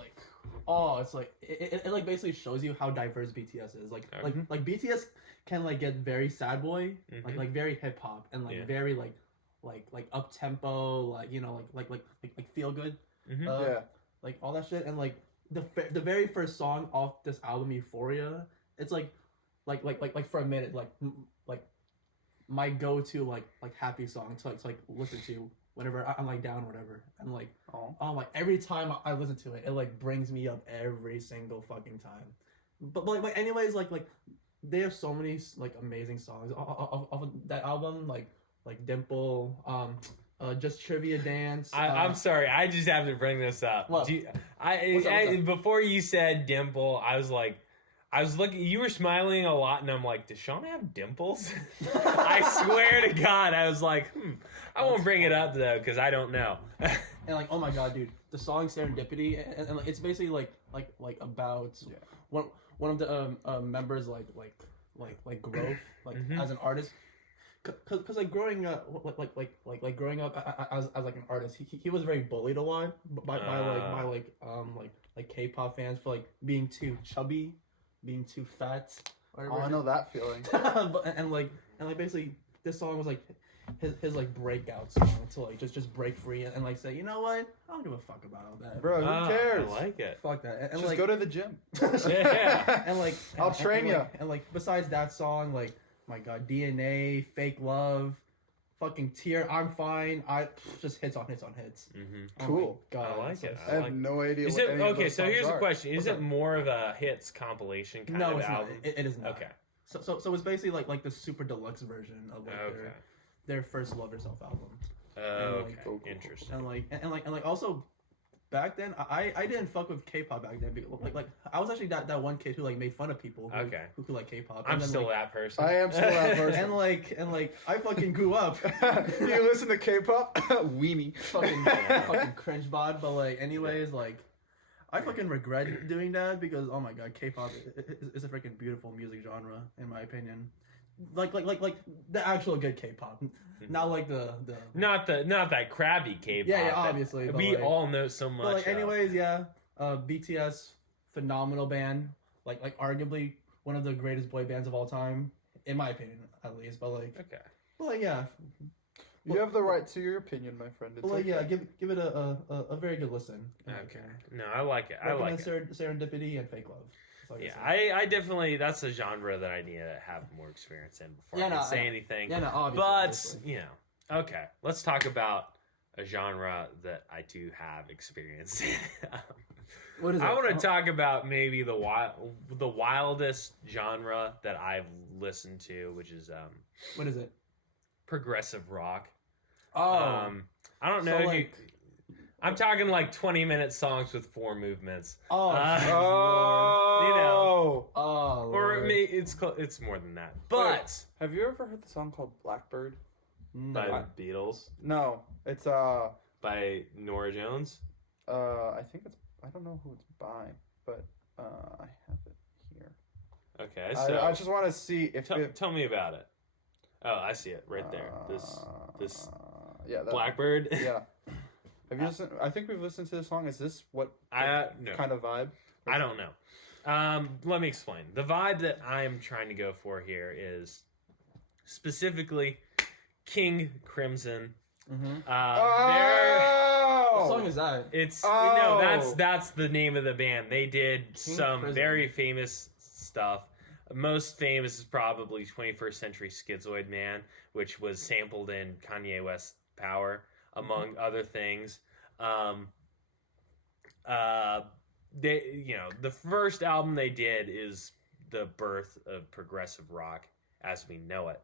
it basically shows you how diverse BTS is. Okay. BTS can get very sad boy, Mhm. very hip hop, and Yeah. very like up tempo, like you know, like feel good, Mhm. Yeah. like all that shit, and like the very first song off this album, Euphoria, it's like for a minute, like my go-to like happy song to like listen to whenever I'm like down or whatever, and like like every time I listen to it, it like brings me up every single fucking time. But like anyways, like they have so many like amazing songs off of that album, like Dimple, just Trivia Dance. I'm sorry, I just have to bring this up. What? What's up? Before you said dimple, I was looking. You were smiling a lot, and I'm like, does Sean have dimples? I swear to God, I was like, I won't bring it up though, because I don't know. And like, oh my god, dude, the song Serendipity, and like, it's basically like about one of the members like growth, like as an artist. Cause like growing up, like growing up as like an artist, he was very bullied a lot by like K-pop fans for like being too chubby, being too fat. Oh, I know that feeling. and like basically this song was like his like breakout song to like just break free and like say, you know what, I don't give a fuck about all that, Bro, who cares? I like it. Fuck that. And Just like, go to the gym. Yeah. and like I'll train you. And like besides that song, like my god, DNA, Fake Love, fucking Tear, I'm Fine, just hits on hits. Mm-hmm. Oh Cool. my god, I like it. I have no idea Is what it any of okay? those So songs here's the are. question: Is What's it up? more of a hits compilation kind No, of it's album? not. It is not. Okay. So it's basically like the super deluxe version of like Okay. their first Love Yourself album. Okay. Cool. Interesting. And like also back then I didn't fuck with K-pop back then. Because, like I was actually that one kid who like made fun of people who like K-pop. I'm and then, still like, that person. I am still that person. and like I fucking grew up. You listen to K-pop? Weenie. fucking cringe bod. But like anyways, like I fucking regret doing that because oh my god, K-pop is a freaking beautiful music genre in my opinion. Like the actual good K-pop, not like the Not that crabby K-pop. Yeah, that obviously, but we like- all know so much. But like, of. anyways, yeah, BTS, phenomenal band, like arguably one of the greatest boy bands of all time, in my opinion, at least. But like, yeah, You have the right to your opinion, my friend. It's but like, okay. yeah, give it a very good listen. in my Okay. opinion. No, I like it. I like it. Recommend Serendipity and Fake Love. That's all Yeah, I can say. I definitely, that's a genre that I need to have more experience in before Yeah, I can no, say I- anything. Yeah, no, obviously. But, obviously. you know, okay, let's talk about a genre that I do have experience in. What is it? I want to talk about maybe the wildest genre that I've listened to, which is What is it? progressive rock. Oh, I don't know so if like, I'm talking like 20-minute songs with 4 movements. oh, Uh, Lord. You know. Oh, Or Lord. it's more than that. But Have you ever heard the song called Blackbird? No, by the Beatles, No, it's by Norah Jones. I think it's, I don't know who it's by, but I have it here. Okay, so I just want to see if tell me about it. Oh, I see it right there. This yeah, that Blackbird. Yeah. Have you listened? I think we've listened to this song. Is this what No. kind of vibe? I don't know. Let me explain. The vibe that I'm trying to go for here is specifically King Crimson. Mm-hmm. What song is that? It's Oh. no, that's the name of the band. They did some Crimson. very famous stuff. Most famous is probably 21st Century Schizoid Man, which was sampled in Kanye West's Power, among other things. They, the first album they did is the birth of progressive rock as we know it.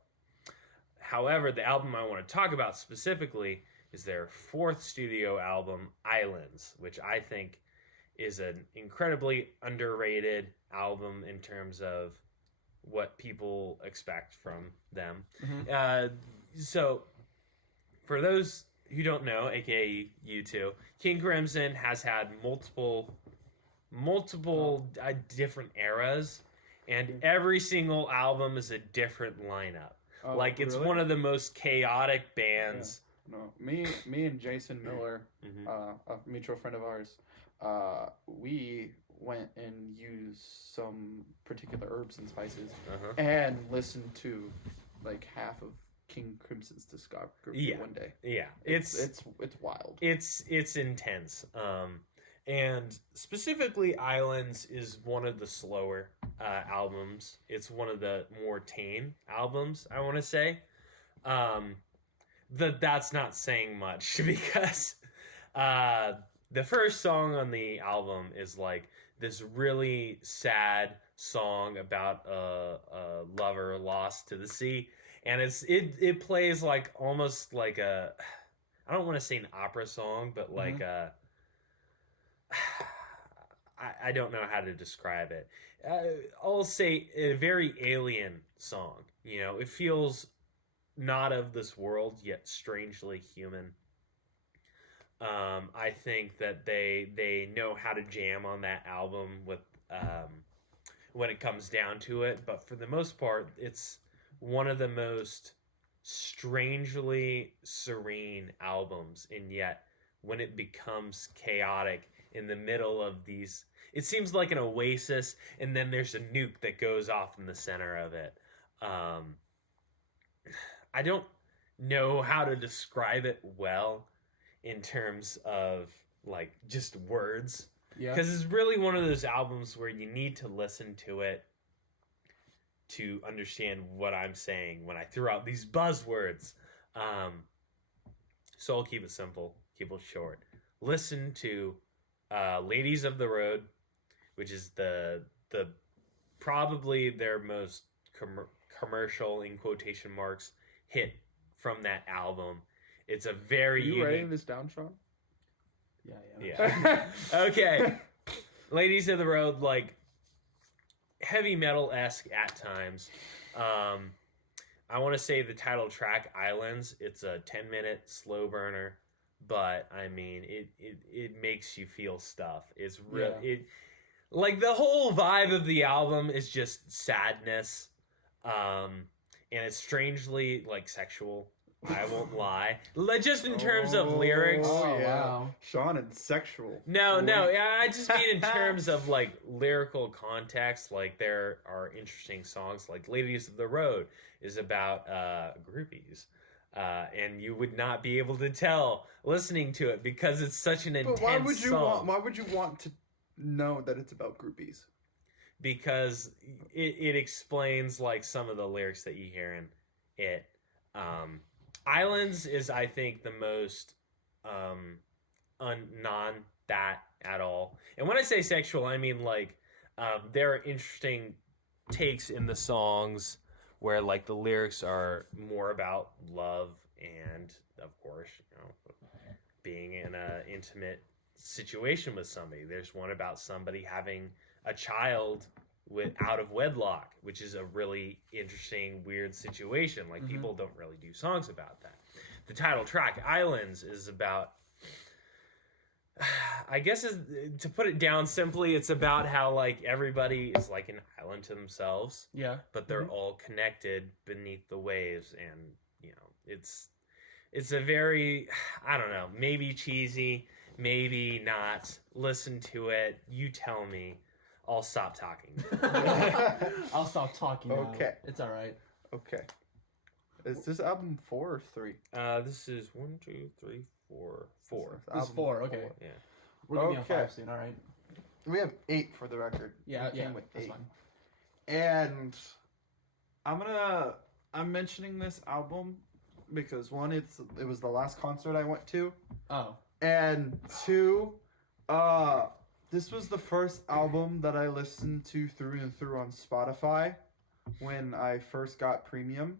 However, the album I want to talk about specifically is their fourth studio album, Islands, which I think is an incredibly underrated album in terms of what people expect from them. Mm-hmm. So, for those who don't know, aka you two, King Crimson has had multiple different eras, and every single album is a different lineup. Oh, Like, it's really? one of the most chaotic bands. No, me and Jason Miller, Mhm. a mutual friend of ours, we went and used some particular herbs and spices Uh-huh. and listened to like half of King Crimson's discography Yeah. one day. Yeah, It's wild. it's intense. And specifically, Islands is one of the slower albums. It's one of the more tame albums, I want to say. That's not saying much because the first song on the album is like this really sad song about a lover lost to the sea, and it plays like almost like a, I don't want to say an opera song, but like a, I don't know how to describe it. I'll say a very alien song. You know, it feels not of this world yet strangely human. I think that they know how to jam on that album with when it comes down to it, but for the most part, it's one of the most strangely serene albums, and yet when it becomes chaotic in the middle of these, it seems like an oasis, and then there's a nuke that goes off in the center of it. I don't know how to describe it well in terms of like just words, Yeah. because it's really one of those albums where you need to listen to it to understand what I'm saying when I throw out these buzzwords. So I'll keep it simple, keep it short. Listen to Ladies of the Road, which is the probably their most commercial, in quotation marks, hit from that album. It's a very Are you unique... writing this down, Sean? Yeah. Okay. Ladies of the Road, like heavy metal-esque at times. I want to say the title track, Islands, it's a 10-minute slow burner, but I mean, it makes you feel stuff. It's real. Yeah. Like the whole vibe of the album is just sadness, and it's strangely like sexual. I won't lie. Just in terms of lyrics. Oh, wow. Sean and sexual. No, I just mean in terms of like lyrical context. Like there are interesting songs, like "Ladies of the Road" is about groupies, and you would not be able to tell listening to it because it's such an intense But why would you song. why would you want to know that it's about groupies? Because it explains like some of the lyrics that you hear in it. Islands is, I think, the most non that at all. And when I say sexual, I mean like there are interesting takes in the songs where like the lyrics are more about love and, of course, you know, being in an intimate situation with somebody. There's one about somebody having a child out of wedlock, which is a really interesting, weird situation. Like people don't really do songs about that. The title track, Islands, is about, I guess to put it down simply, it's about how like everybody is like an island to themselves, Yeah. but they're all connected beneath the waves, and you know, it's a very, I don't know, maybe cheesy, maybe not. Listen to it, you tell me. I'll stop talking. I'll stop talking now. Okay. It's all right. Okay. Is this album 4 or 3? This is 1, 2, 3, 4. This is 4, okay. Yeah. We're gonna be on Okay. 5 soon, all right? We have 8 for the record. Yeah, We yeah, came with that's 8. fine. And I'm mentioning this album because one, it was the last concert I went to, Oh. and 2, this was the first album that I listened to through and through on Spotify when I first got premium.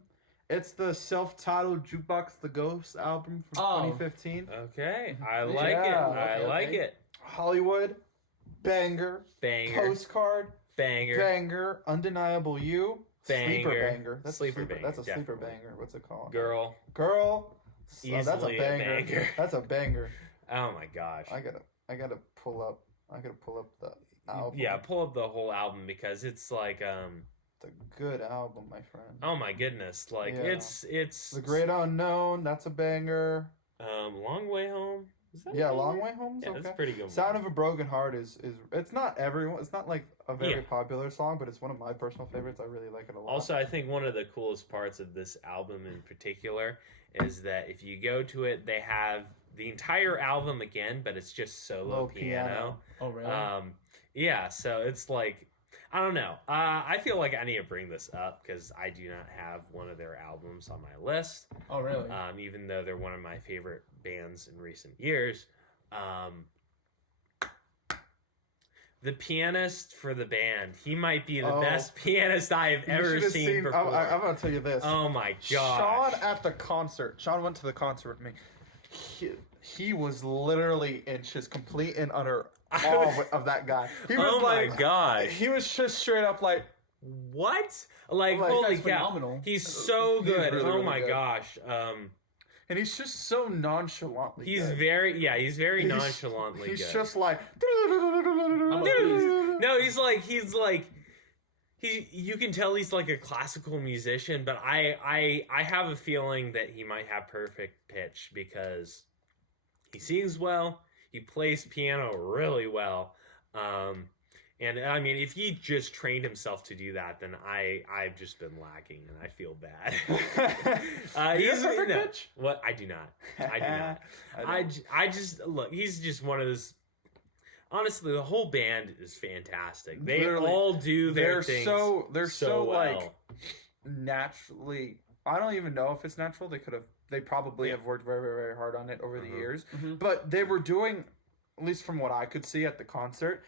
It's the self-titled Jukebox the Ghost album from 2015. Okay, I like Yeah, it. I okay, like okay. it. Hollywood, banger, Banger, postcard, banger, banger, undeniable you, sleeper Banger. banger. That's Sleeper a sleeper. banger, That's a sleeper definitely. banger. What's it called? girl. Girl. That's a Easily a banger. banger. That's a banger. Oh my gosh. I gotta pull up the album. Yeah, pull up the whole album because it's like It's a good album, my friend. oh my goodness, like Yeah. it's The Great Unknown. That's a banger. Long Way Home. Is that Yeah, a Long banger? Way Home's Yeah, okay. that's pretty good. Sound of a Broken Heart is it's not everyone. It's not like a very Yeah. popular song, but it's one of my personal favorites. I really like it a lot. Also, I think one of the coolest parts of this album in particular is that if you go to it, they have the entire album again, but it's just solo Little piano. Oh really? Yeah, so it's like, I don't know. I feel like I need to bring this up because I do not have one of their albums on my list. Oh really? Even though they're one of my favorite bands in recent years. The pianist for the band, he might be the best pianist I have You ever should've seen before. I'm gonna tell you this. Oh my god! Sean at the concert. Sean went to the concert with me. He was literally inches complete and utter awe of that guy. He was Oh my like, god! he was just straight up like, What? Like, Like, holy That's cow! phenomenal. He's so He's good. really, oh really my good. gosh! and he's just so nonchalantly. He's good. very he's very He's- nonchalantly He's good. just like. No, he's like you can tell he's like a classical musician, but I have a feeling that he might have perfect pitch because he sings well, he plays piano really well. And I mean, if he just trained himself to do that, then I've just been lacking, and I feel bad. Do you have perfect pitch? What? I do not. I do not. I just look. He's just one of those. Honestly, the whole band is fantastic. They Literally, all do their they're things. they're so well. like naturally. I don't even know if it's natural. They probably Yeah. have worked very, very, very hard on it over the years. Mhm. But they were doing, at least from what I could see at the concert,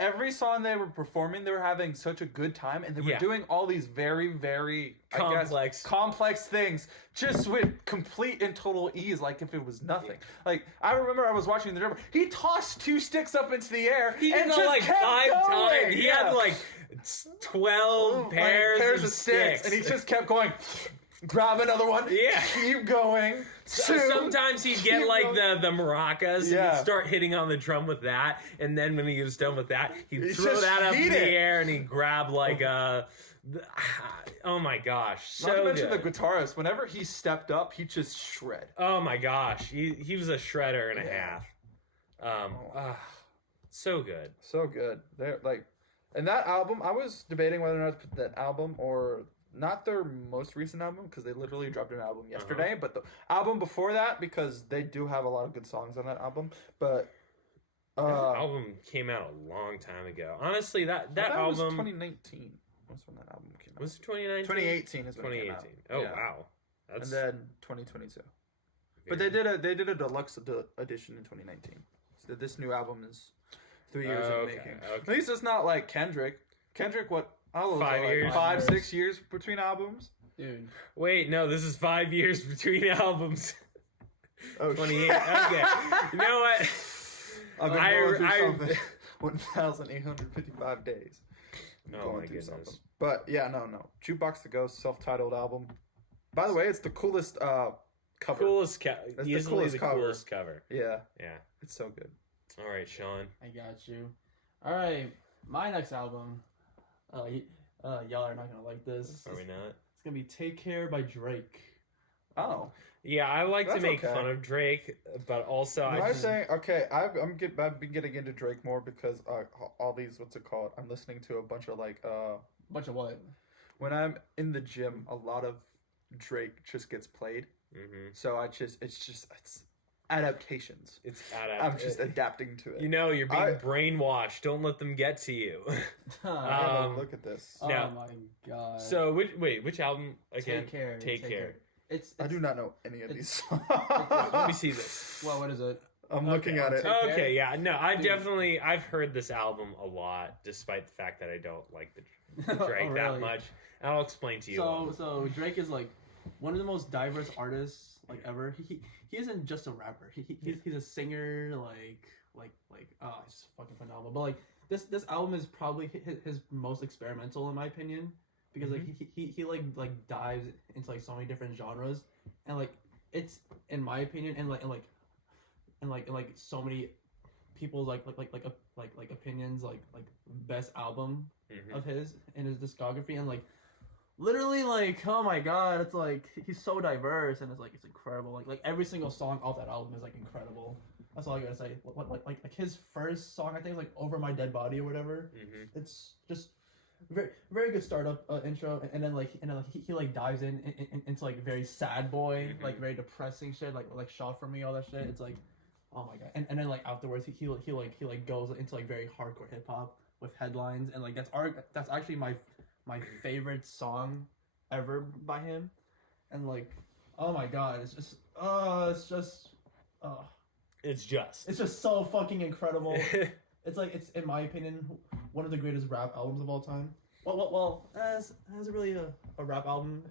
every song they were performing, they were having such a good time, and they were Yeah. doing all these very, very complex things just with complete and total ease, like if it was nothing. Like I remember, I was watching the drummer. He tossed 2 sticks up into the air. He did and it just like kept 5 going. times. He Yeah. had like 12 Like, pairs of sticks. and he just kept going. Grab another one. Yeah. Keep going. So sometimes he'd get keep like going. the maracas and Yeah. he'd start hitting on the drum with that, and then when he was done with that, he'd He's throw just that up in heat the it. air and he'd grab like oh my gosh, so Not to mention good. the guitarist. Whenever he stepped up, he just shred. Oh my gosh, he was a shredder and a Yeah. half. So good. So good. They're like, and that album. I was debating whether or not to put that album or not their most recent album because they literally dropped an album yesterday. But the album before that, because they do have a lot of good songs on that album. But That album came out a long time ago. Honestly, that was album 2019. That's when that album came out. was it 2019. 2018 is when it came out. 2018. Oh Yeah. wow, that's And then 2022. But they did a deluxe edition in 2019. So this new album is 3 years in the Okay, making. okay. At least it's not like Kendrick. Kendrick, what? I don't know, 5 like years. 5, 6 years between albums. Dude. Wait, no, this is 5 years between albums. Oh, 28. Okay. You know what? I've been I- going through I- something. 1,855 days. I'm Oh going my through goodness. But yeah, no. Jukebox the Ghost, self-titled album. By the way, it's the coolest cover. Coolest the easily coolest the cover. coolest cover. Yeah, Yeah. it's so good. All right, Sean. I got you. All right, my next album. Y'all are not gonna like this. Are we not? It's gonna be "Take Care" by Drake. Oh. Yeah, I like to That's make okay. fun of Drake, but also When I I just, say okay, I've been getting into Drake more because all these what's it called? I'm listening to a bunch of like Bunch of what? when I'm in the gym, a lot of Drake just gets played. Mhm. So it's adaptations. It's I'm just adapting to it. You know, you're being I- brainwashed. Don't let them get to you. Have a look at this. Oh now- my god. So which album again? Take Care. Take Care. It's I do not know any of these songs. Let me see this. Well, what is it? I'm looking at it. Take Care? Okay, yeah, no, Dude. I've heard this album a lot, despite the fact that I don't like the Oh, Drake that really? much. And I'll explain to you. So Drake is like one of the most diverse artists like ever. He isn't just a rapper. He's a singer. He's fucking phenomenal. But like this album is probably his most experimental in my opinion because like he like dives into like so many different genres and like it's in my opinion and like so many people's like opinions like best album Mhm. of his in his discography and like literally like oh my god it's like he's so diverse and it's incredible like every single song off that album is like incredible That's all I gotta say. Like his first song, I think, is like "Over My Dead Body" or whatever. Mm-hmm. It's just very very good startup intro, and then he like dives into like very sad boy, Mhm. like very depressing shit, like "Shot for Me," all that shit. It's like, oh my god. And then like afterwards, he goes into like very hardcore hip hop with headlines, and like that's actually my favorite song ever by him, and like, oh my god, it's just it's just so fucking incredible. It's in my opinion one of the greatest rap albums of all time. Well, as really a rap album,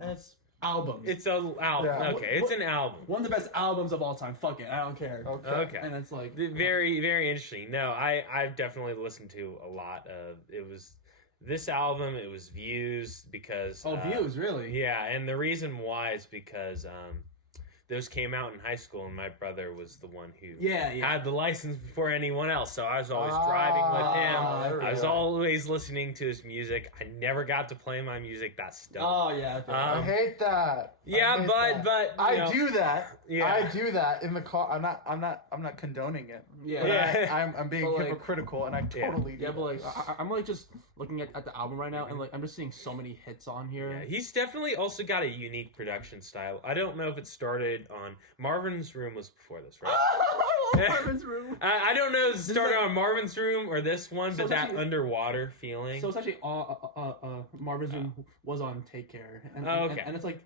it's albums. It's a album. Yeah. Okay, it's an album. One of the best albums of all time. Fuck it, I don't care. Okay. And it's like Very, very interesting. No, I've definitely listened to a lot of. It was this album. It was Views because. Views, really? Yeah, and the reason why is because those came out in high school, and my brother was the one who had the license before anyone else. So I was always driving with him. I was always listening to his music. I never got to play my music. That's dumb. Oh yeah. I hate that. Yeah, I hate but that. you know, I do that. Yeah. I do that in the car. I'm not condoning it. Yeah. But Yeah. I'm being But, like, hypocritical, and I totally do. Yeah, but like I'm like just looking at the album right now, and like I'm just seeing so many hits on here. Yeah, he's definitely also got a unique production style. I don't know if it started on Marvin's Room was before this, right? Marvin's Room. I don't know if it started like- on Marvin's Room or this one, So but it's that actually- underwater feeling. So it's actually Marvin's Room was on Take Care, and Okay. and it's like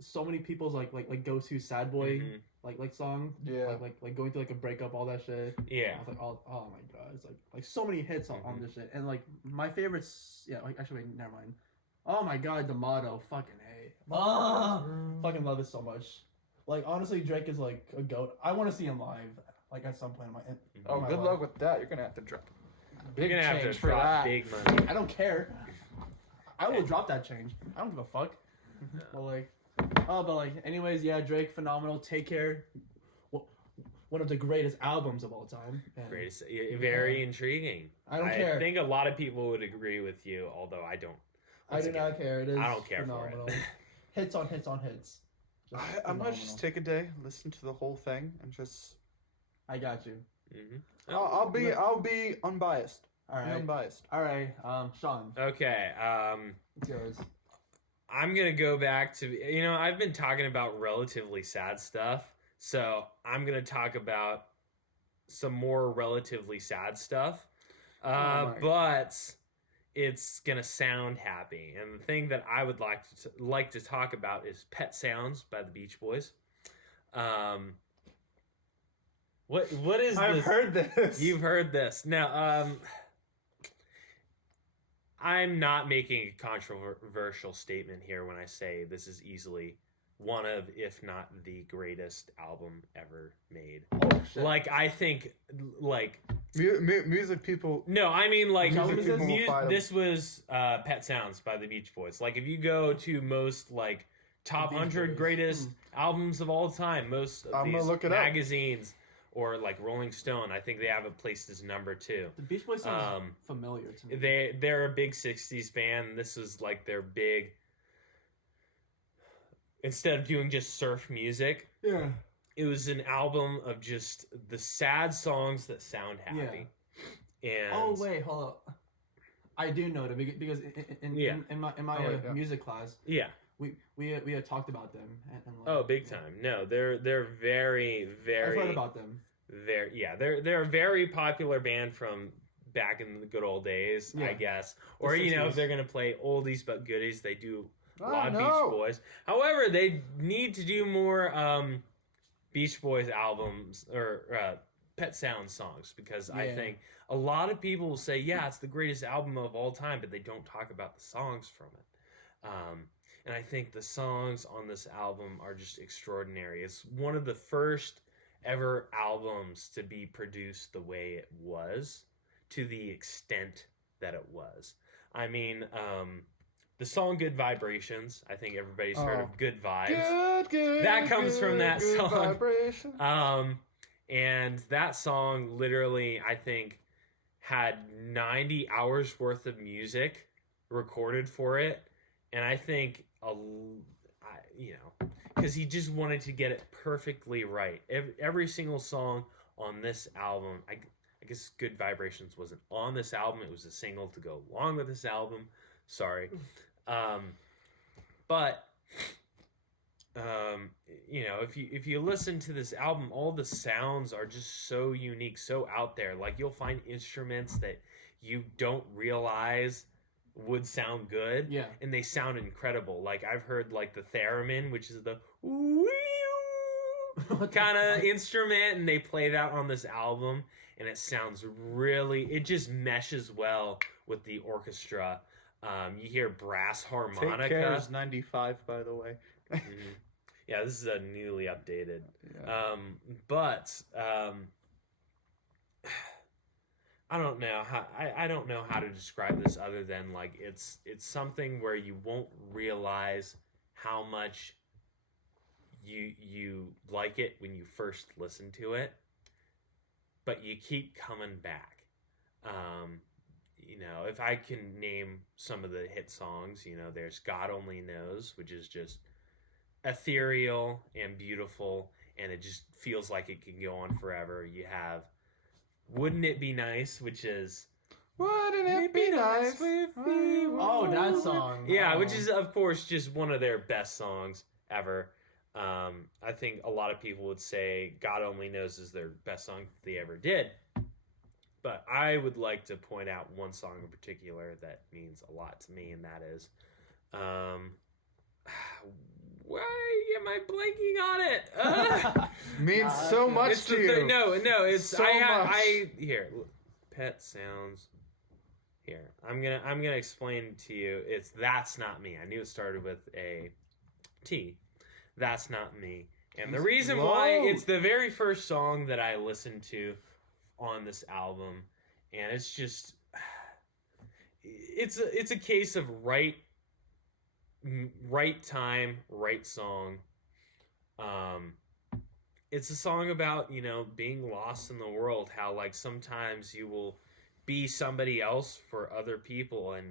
so many people's like go to sad boy Mhm. like song, Yeah. like going through like a breakup, all that shit. Yeah. I was like, oh my god, it's like so many hits on this shit, and like my favorites, like actually wait, never mind. Oh my god, the motto, fucking A. Fucking love it so much. Like honestly, Drake is like a goat. I want to see him live, like at some point in my. Oh, my good life. luck with that. You're gonna have to drop You're big gonna have to change for drop that. big money. I don't care. I will drop that change. I don't give a fuck. But like, anyways, yeah, Drake, phenomenal. Take Care, one of the greatest albums of all time. And Greatest, very intriguing. I don't care. I think a lot of people would agree with you, although I don't. I do not care. It is. I don't care phenomenal. for it. Hits on hits on hits. Just I might phenomenal. just take a day, listen to the whole thing, and just. I got you. Mm-hmm. I'll be unbiased. All Be right. unbiased. All right. Sean, Okay. it's yours. I'm gonna go back to I've been talking about relatively sad stuff, so I'm gonna talk about some more relatively sad stuff, my. but it's gonna sound happy. And the thing that I would like to talk about is "Pet Sounds" by the Beach Boys. What is I've this? heard this. You've heard this. Now, I'm not making a controversial statement here when I say this is easily one of, if not the greatest album ever made. Oh shit. Like, I think, like... music people. No, I mean, like, Music people will fight 'em. this was Pet Sounds by the Beach Boys. Like, if you go to most, like, top Beach 100 Boys. greatest albums of all time, most of I'm gonna these look it up. magazines... Or like Rolling Stone, I think they have it placed as number 2. The Beach Boys sounds familiar to me. They're a big 60s band. This was like their big, instead of doing just surf music, Yeah. it was an album of just the sad songs that sound happy. And Oh wait, hold up. I do know them because in my Oh, wait, yeah. music class yeah. we had talked about them and like, Oh, big time. No, they're very I've very heard about them. they're a very popular band from back in the good old days, I Yeah. guess. The Or if 60s. they're gonna play oldies but goodies, they do a Oh, lot of no. Beach Boys. However, they need to do more Beach Boys albums or Pet Sounds songs, because I Yeah. think a lot of people will say, yeah, it's the greatest album of all time, but they don't talk about the songs from it. And I think the songs on this album are just extraordinary. It's one of the first ever albums to be produced the way it was, to the extent that it was. I mean, the song Good Vibrations, I think everybody's heard Oh. of Good Vibes. Good. That comes from that good song. Vibration. And that song literally, I think, had 90 hours worth of music recorded for it. And I think, because he just wanted to get it perfectly right. Every single song on this album. I guess Good Vibrations wasn't on this album. It was a single to go along with this album. Sorry. But you know, if you listen to this album, all the sounds are just so unique, so out there. Like, you'll find instruments that you don't realize would sound good, Yeah. and they sound incredible. Like, I've heard like the theremin, which is the kind of instrument, and they play that on this album, and it sounds really, it just meshes well with the orchestra. You hear brass harmonica. Take Care is 95, by the way. Mhm. Yeah, this is a newly updated. Yeah. I don't know how I don't know how to describe this other than like it's something where you won't realize how much you like it when you first listen to it, but you keep coming back. You know, if I can name some of the hit songs, you know, there's God Only Knows, which is just ethereal and beautiful, and it just feels like it can go on forever. You have Wouldn't It Be Nice, which is Wouldn't it be nice? Oh, that song. yeah, Oh. which is of course just one of their best songs ever. I think a lot of people would say God Only Knows is their best song they ever did. But I would like to point out one song in particular that means a lot to me, and that is, why am I blanking on it? Means so much It's to the you. no, it's So much. here. Look, Pet Sounds. Here, I'm gonna explain to you. It's That's Not Me. I knew it started with a T. That's Not Me. And the reason why Whoa. it's the very first song that I listened to on this album, and it's just it's a case of right time, right song. It's a song about, you know, being lost in the world, how like sometimes you will be somebody else for other people, and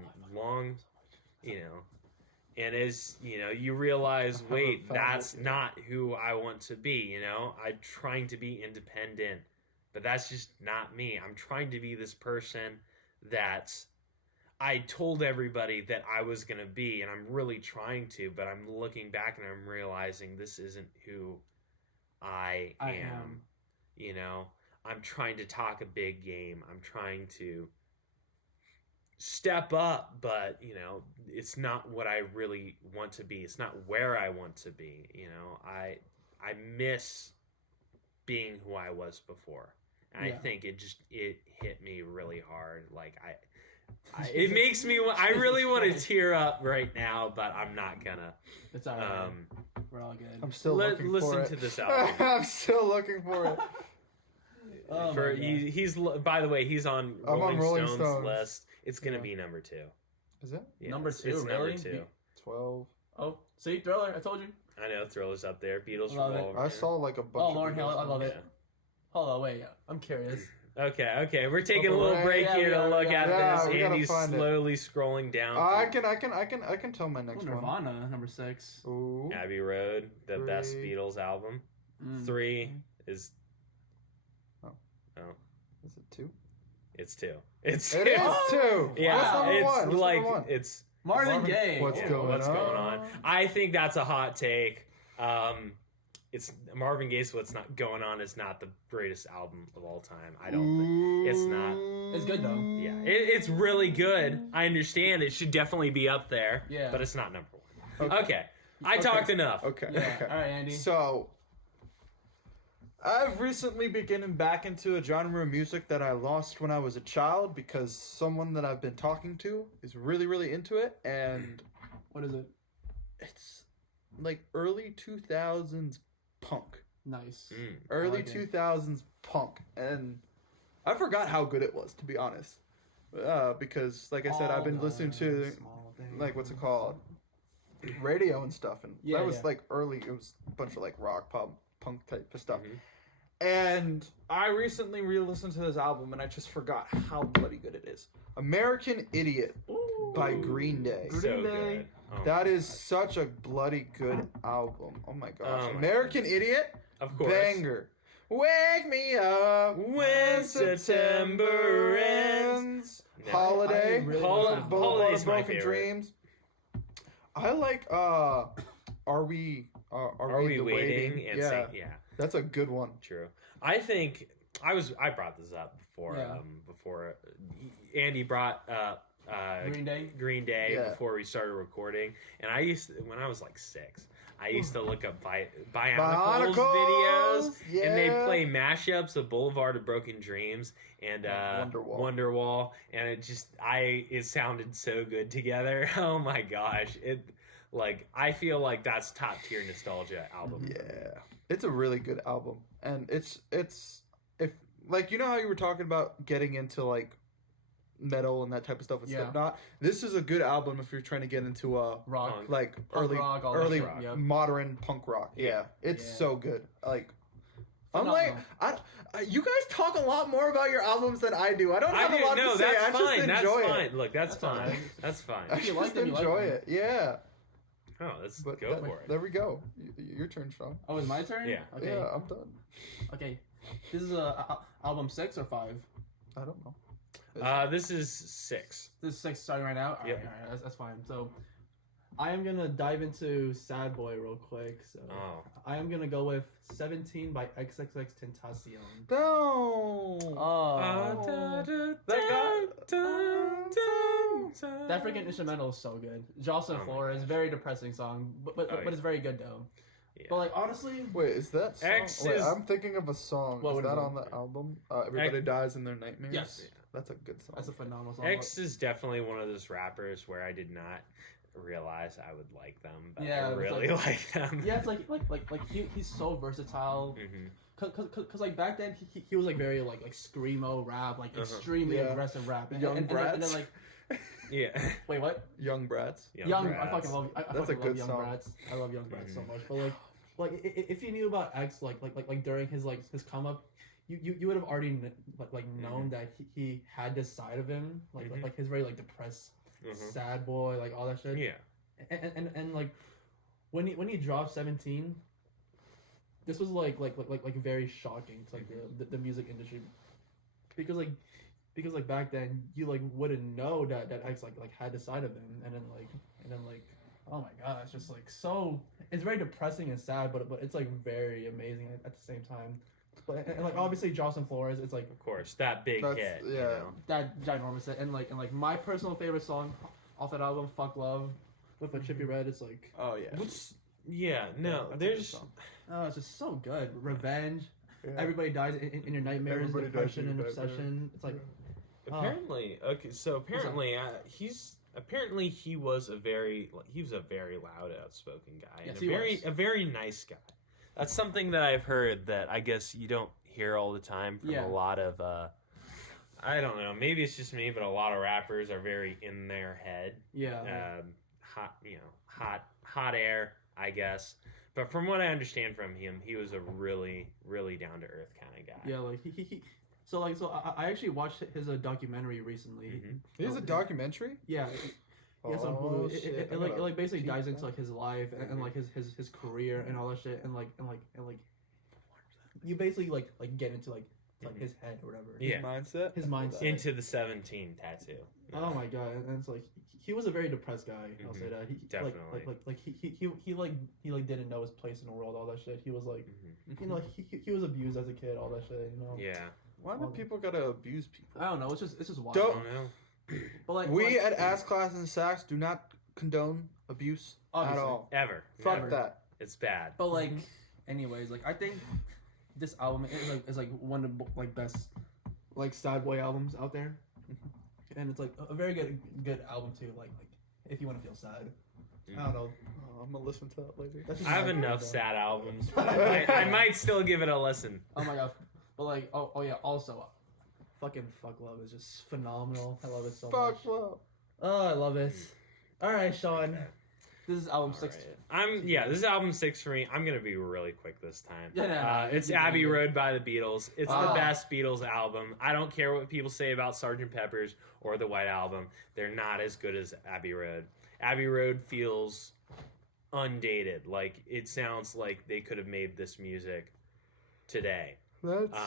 you know, and as you know, you realize, wait, that's not who I want to be. You know, I'm trying to be independent, but that's just not me. I'm trying to be this person that I told everybody that I was going to be, and I'm really trying to, but I'm looking back and I'm realizing this isn't who I am. You know, I'm trying to talk a big game. I'm trying to step up, but, you know, it's not what I really want to be. It's not where I want to be. You know, I miss being who I was before. And I think it hit me really hard. Like it makes me. I really want to tear up right now, but I'm not gonna. It's all right. We're all good. I'm still looking for listen it. to this album. I'm still looking for it. Oh For my God. he's by the way, he's on I'm on Rolling Stone's Stones. list. It's gonna Yeah. be number 2. Is it? Yeah, Number it's 2, number really? 2. 12. Oh, see, Thriller. I told you. I know Thriller's up there. Beatles Love it. Revolver. I saw like a bunch Oh, of Lauren Hill. Beatles I love songs. it. Hold on, wait. I'm curious. Okay. We're taking a little Right, break yeah, here we to are, look we at are. Yeah, this. we gotta Andy's find it. slowly scrolling down. I can tell my next one. Nirvana, number 6. Ooh. Abbey Road, the best 3. Beatles album. Mm. 3 is. Oh. Oh, Is it 2? it's 2. It's It 2. is 2. Yeah, What's number it's 1? What's like number 1? it's. Marvin Gaye. What's Yeah, going what's on? going on? I think that's a hot take. It's Marvin Gaye's "What's Not Going On" is not the greatest album of all time. I don't think it's not. It's good though. Yeah, it's really good. I understand it should definitely be up there. Yeah. but it's not number 1. Okay. Okay, I talked enough. Okay. Yeah. Okay. All right, Andy. So, I've recently been getting back into a genre of music that I lost when I was a child because someone that I've been talking to is really, really into it, and What is it? it's like early 2000s punk. Nice. Mm. Early like it. 2000s punk, and I forgot how good it was, to be honest. Because, like I said, I've been listening to, like, what's it called? Radio and stuff, and Yeah, that was yeah. like early. It was a bunch of like rock, pop, punk type of stuff. Mhm. And I recently re-listened to this album, and I just forgot how bloody good it is. American Idiot by Green Day. So Green Day. good. Oh, That is such a bloody good album. Oh my gosh. Oh my American Idiot, of course. banger. Wake me up When September ends. No. Holiday. I really Hol- love Boulevard Holiday's of my Broken favorite. Dreams. I like Are we the waiting? And yeah, say, yeah, that's a good one. true. I think I brought this up before. Yeah. Before Andy brought up Green Day. Yeah. before we started recording, and I used to, when I was like 6. I used to look up Bionicles Bionicles, videos, and they'd yeah. play mashups of Boulevard of Broken Dreams and Wonderwall, and it sounded so good together. Oh my gosh, I feel like that's top tier nostalgia album. Yeah, it's a really good album, and it's if like you know how you were talking about getting into like metal and that type of stuff with Yeah. Slipknot. This is a good album if you're trying to get into Rock. Punk. like Punk early rock, all that early shit, yep. modern punk rock. Yeah, it's Yeah. so good. Like. I'm Phenomenal. like, you guys talk a lot more about your albums than I do. I don't have a lot to say. That's I fine. just That's enjoy fine. it. Look, that's That's all fine. right. That's fine. I If you just like them, you like enjoy them. it. Yeah. Oh, let's But go for it. There we go. Your turn, Sean. Oh, it's my turn? Yeah. Okay. Yeah, I'm done. Okay. This is album 6 or 5? I don't know. This is 6. This is 6 starting right now? Yep. Alright, that's fine. So, I am gonna dive into Sad Boy real quick. So, Oh. I am gonna go with 17 by XXX Tentacion. No. Oh. That freaking instrumental is so good. Jocelyn Oh my Flores, gosh. very depressing song, but Oh, it's very good though. Yeah. But like honestly, Wait, is that song? X Wait, is- I'm thinking of a song. What Is would that it on be? the album? Everybody Dies in Their Nightmares? Yes. That's a good song. that's a phenomenal song. X is definitely one of those rappers where I did not realize I would like them, but Yeah, I it's really like them. Yeah, it's like he's so versatile. Mhm. Cause like back then he was like very like screamo rap, like Uh-huh. extremely Yeah. aggressive rap. Young and Brats. then like Yeah. wait, what? Young Brats. Young I Brats. fucking love I That's a fucking good love Young song. Brats. I love Young Brats so Mhm. much. But like if you knew about X like during his his come up, you would have already known that he had this side of him Mhm. like his very like depressed Mhm. sad boy like all that shit. Yeah. And like when he dropped 17, this was like very shocking to like the music industry because like back then you like wouldn't know that X like had the side of him and then like oh my god, it's just like so it's very depressing and sad but it's like very amazing at the same time. But and like obviously Jocelyn Flores, it's like Of course, that big That's- hit. You yeah. know? that ginormous hit. And like my personal favorite song off that album, Fuck Love, with a Chippy Red, it's like Oh, yeah. Yeah. No. That's a good There's. song. oh, it's just so good. Revenge. Yeah. Everybody dies in your nightmares, Everybody dies depression, in and your obsession. It's like Apparently, okay. So apparently, he was a very loud, outspoken guy, Yes, and he was. a very nice guy. That's something that I've heard that I guess you don't hear all the time from Yeah. a lot of. I don't know. Maybe it's just me, but a lot of rappers are very in their head. yeah. Hot air, I guess. But from what I understand from him, he was a really, really down to earth kind of guy. Yeah, like he so I actually watched his documentary recently. Mhm. There's a documentary? Yeah. Yes, on Oh, Hulu. shit. It I like gotta basically keep dives into that. like his life and like his career and all that shit and like you basically like get into like his head or whatever. Yeah. Mindset? His mindset. Into the 17 tattoo. Oh my god, and it's like he was a very depressed guy. I'll say that. He, Definitely. He didn't know his place in the world. All that shit. He was like, Mhm. you know, he was abused as a kid. All that shit. You know. Yeah. Why do people gotta abuse people? I don't know. It's just wild. I Dope. don't know. But like We like, at Ass Class and Sass do not condone abuse Obviously. at all. Ever. Fuck Never. that. It's bad. But like, Mhm. anyways, like I think this album is like one of the like best like sad boy albums out there, and it's like a very good album too. Like if you want to feel sad. I don't know. Oh, I'm gonna listen to that later. That's just I have my opinion, enough though. sad albums, but I might still give it a listen. Oh my god. But like, oh yeah. Also, fucking Fuck Love is just phenomenal. I love it so much. Fuck love. Oh, I love it. All right, Sean. This is album 6. Alright. This is album 6 for me. I'm gonna be really quick this time. Yeah, It's you can Abbey do it. Road by the Beatles. It's the Ah. best Beatles album. I don't care what people say about Sgt. Pepper's or the White Album. They're not as good as Abbey Road. Abbey Road feels undated. Like it sounds like they could have made this music today. That's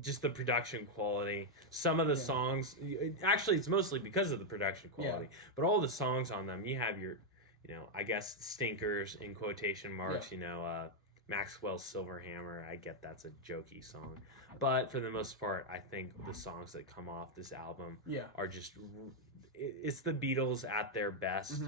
Just the production quality. Some of the songs, actually, it's mostly because of the production quality. But all the songs on them, you have your, I guess stinkers in quotation marks. Maxwell's Silver Hammer. I get that's a jokey song, but for the most part, I think the songs that come off this album are just. It's the Beatles at their best.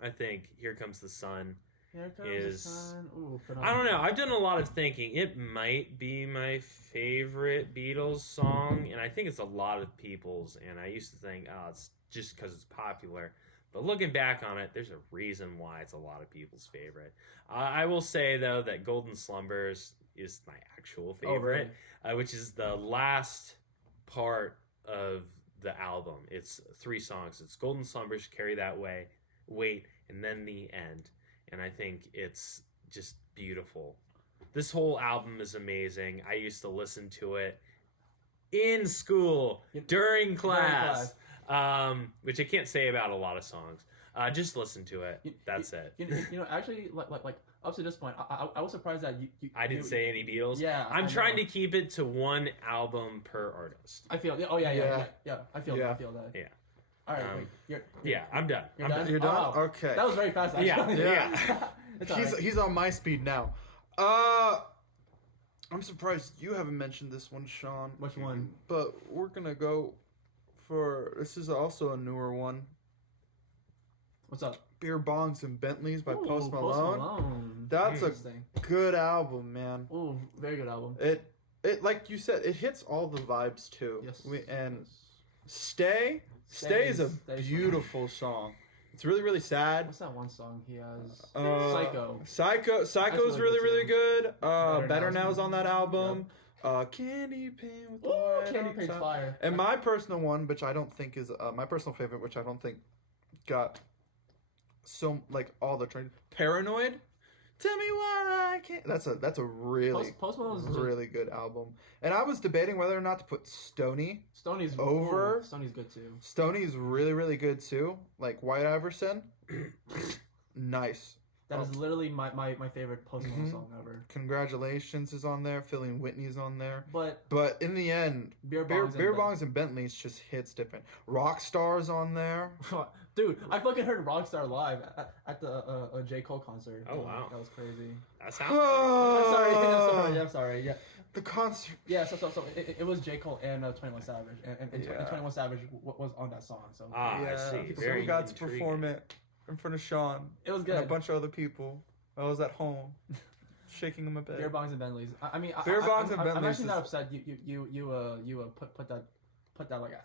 I think Here Comes the Sun. Here comes the sun. Ooh, I don't know. I've done a lot of thinking. It might be my favorite Beatles song, and I think it's a lot of people's. And I used to think, oh, it's just because it's popular. But looking back on it, there's a reason why it's a lot of people's favorite. I will say, though, that Golden Slumbers is my actual favorite, which is the last part of the album. It's 3 songs. It's Golden Slumbers, Carry That Way, Wait, and then the end. And I think it's just beautiful. This whole album is amazing. I used to listen to it in school, during class. Which I can't say about a lot of songs. Just listen to it. That's it. Actually, like up to this point, I was surprised that you I didn't say any Beatles. Yeah, I'm trying to keep it to 1 album per artist. I feel. Oh yeah. I feel that. Yeah. All right. Wait, I'm done. You're done. You're done. Oh, Okay. That was very fast. Actually. Yeah. He's on my speed now. I'm surprised you haven't mentioned this one, Sean. Which one? But we're gonna go for this is also a newer one. What's up? Beer Bongs and Bentleys by Ooh, Post Malone. That's interesting. a good album, man. Ooh, very good album. It like you said, it hits all the vibes too. Yes. And Stay is a beautiful song. It's really, really sad. What's that one song he has? Psycho's really good. Better Now's on that album. Candy Paint with Candy Paint's fire. And my personal one, which I don't think is my personal favorite, which I don't think got so like all the trend. Paranoid. Tell me why I can't. That's a really Post Malone's really good album. And I was debating whether or not to put Stoney's over. Stoney's good too. Stoney's really good too. Like White Iverson. Nice. That is literally my favorite Post Malone song ever. Congratulations is on there. Feeling Whitney's on there. But in the end, Beer Bongs and Bentleys just hits different. Rockstar's on there. Dude, I fucking heard Rockstar live at the J. Cole concert. Oh wow, that was crazy. That sounds. I'm sorry. Yeah. The concert. Yeah, so it was J. Cole and 21 Savage, and 21 Savage was on that song. So I see. So we got to perform it in front of Sean. It was good. And a bunch of other people. I was at home, shaking them a bit. Beer Bongs and Bentleys. I mean, Beer Bongs and Bentleys. I'm actually not upset. You put that like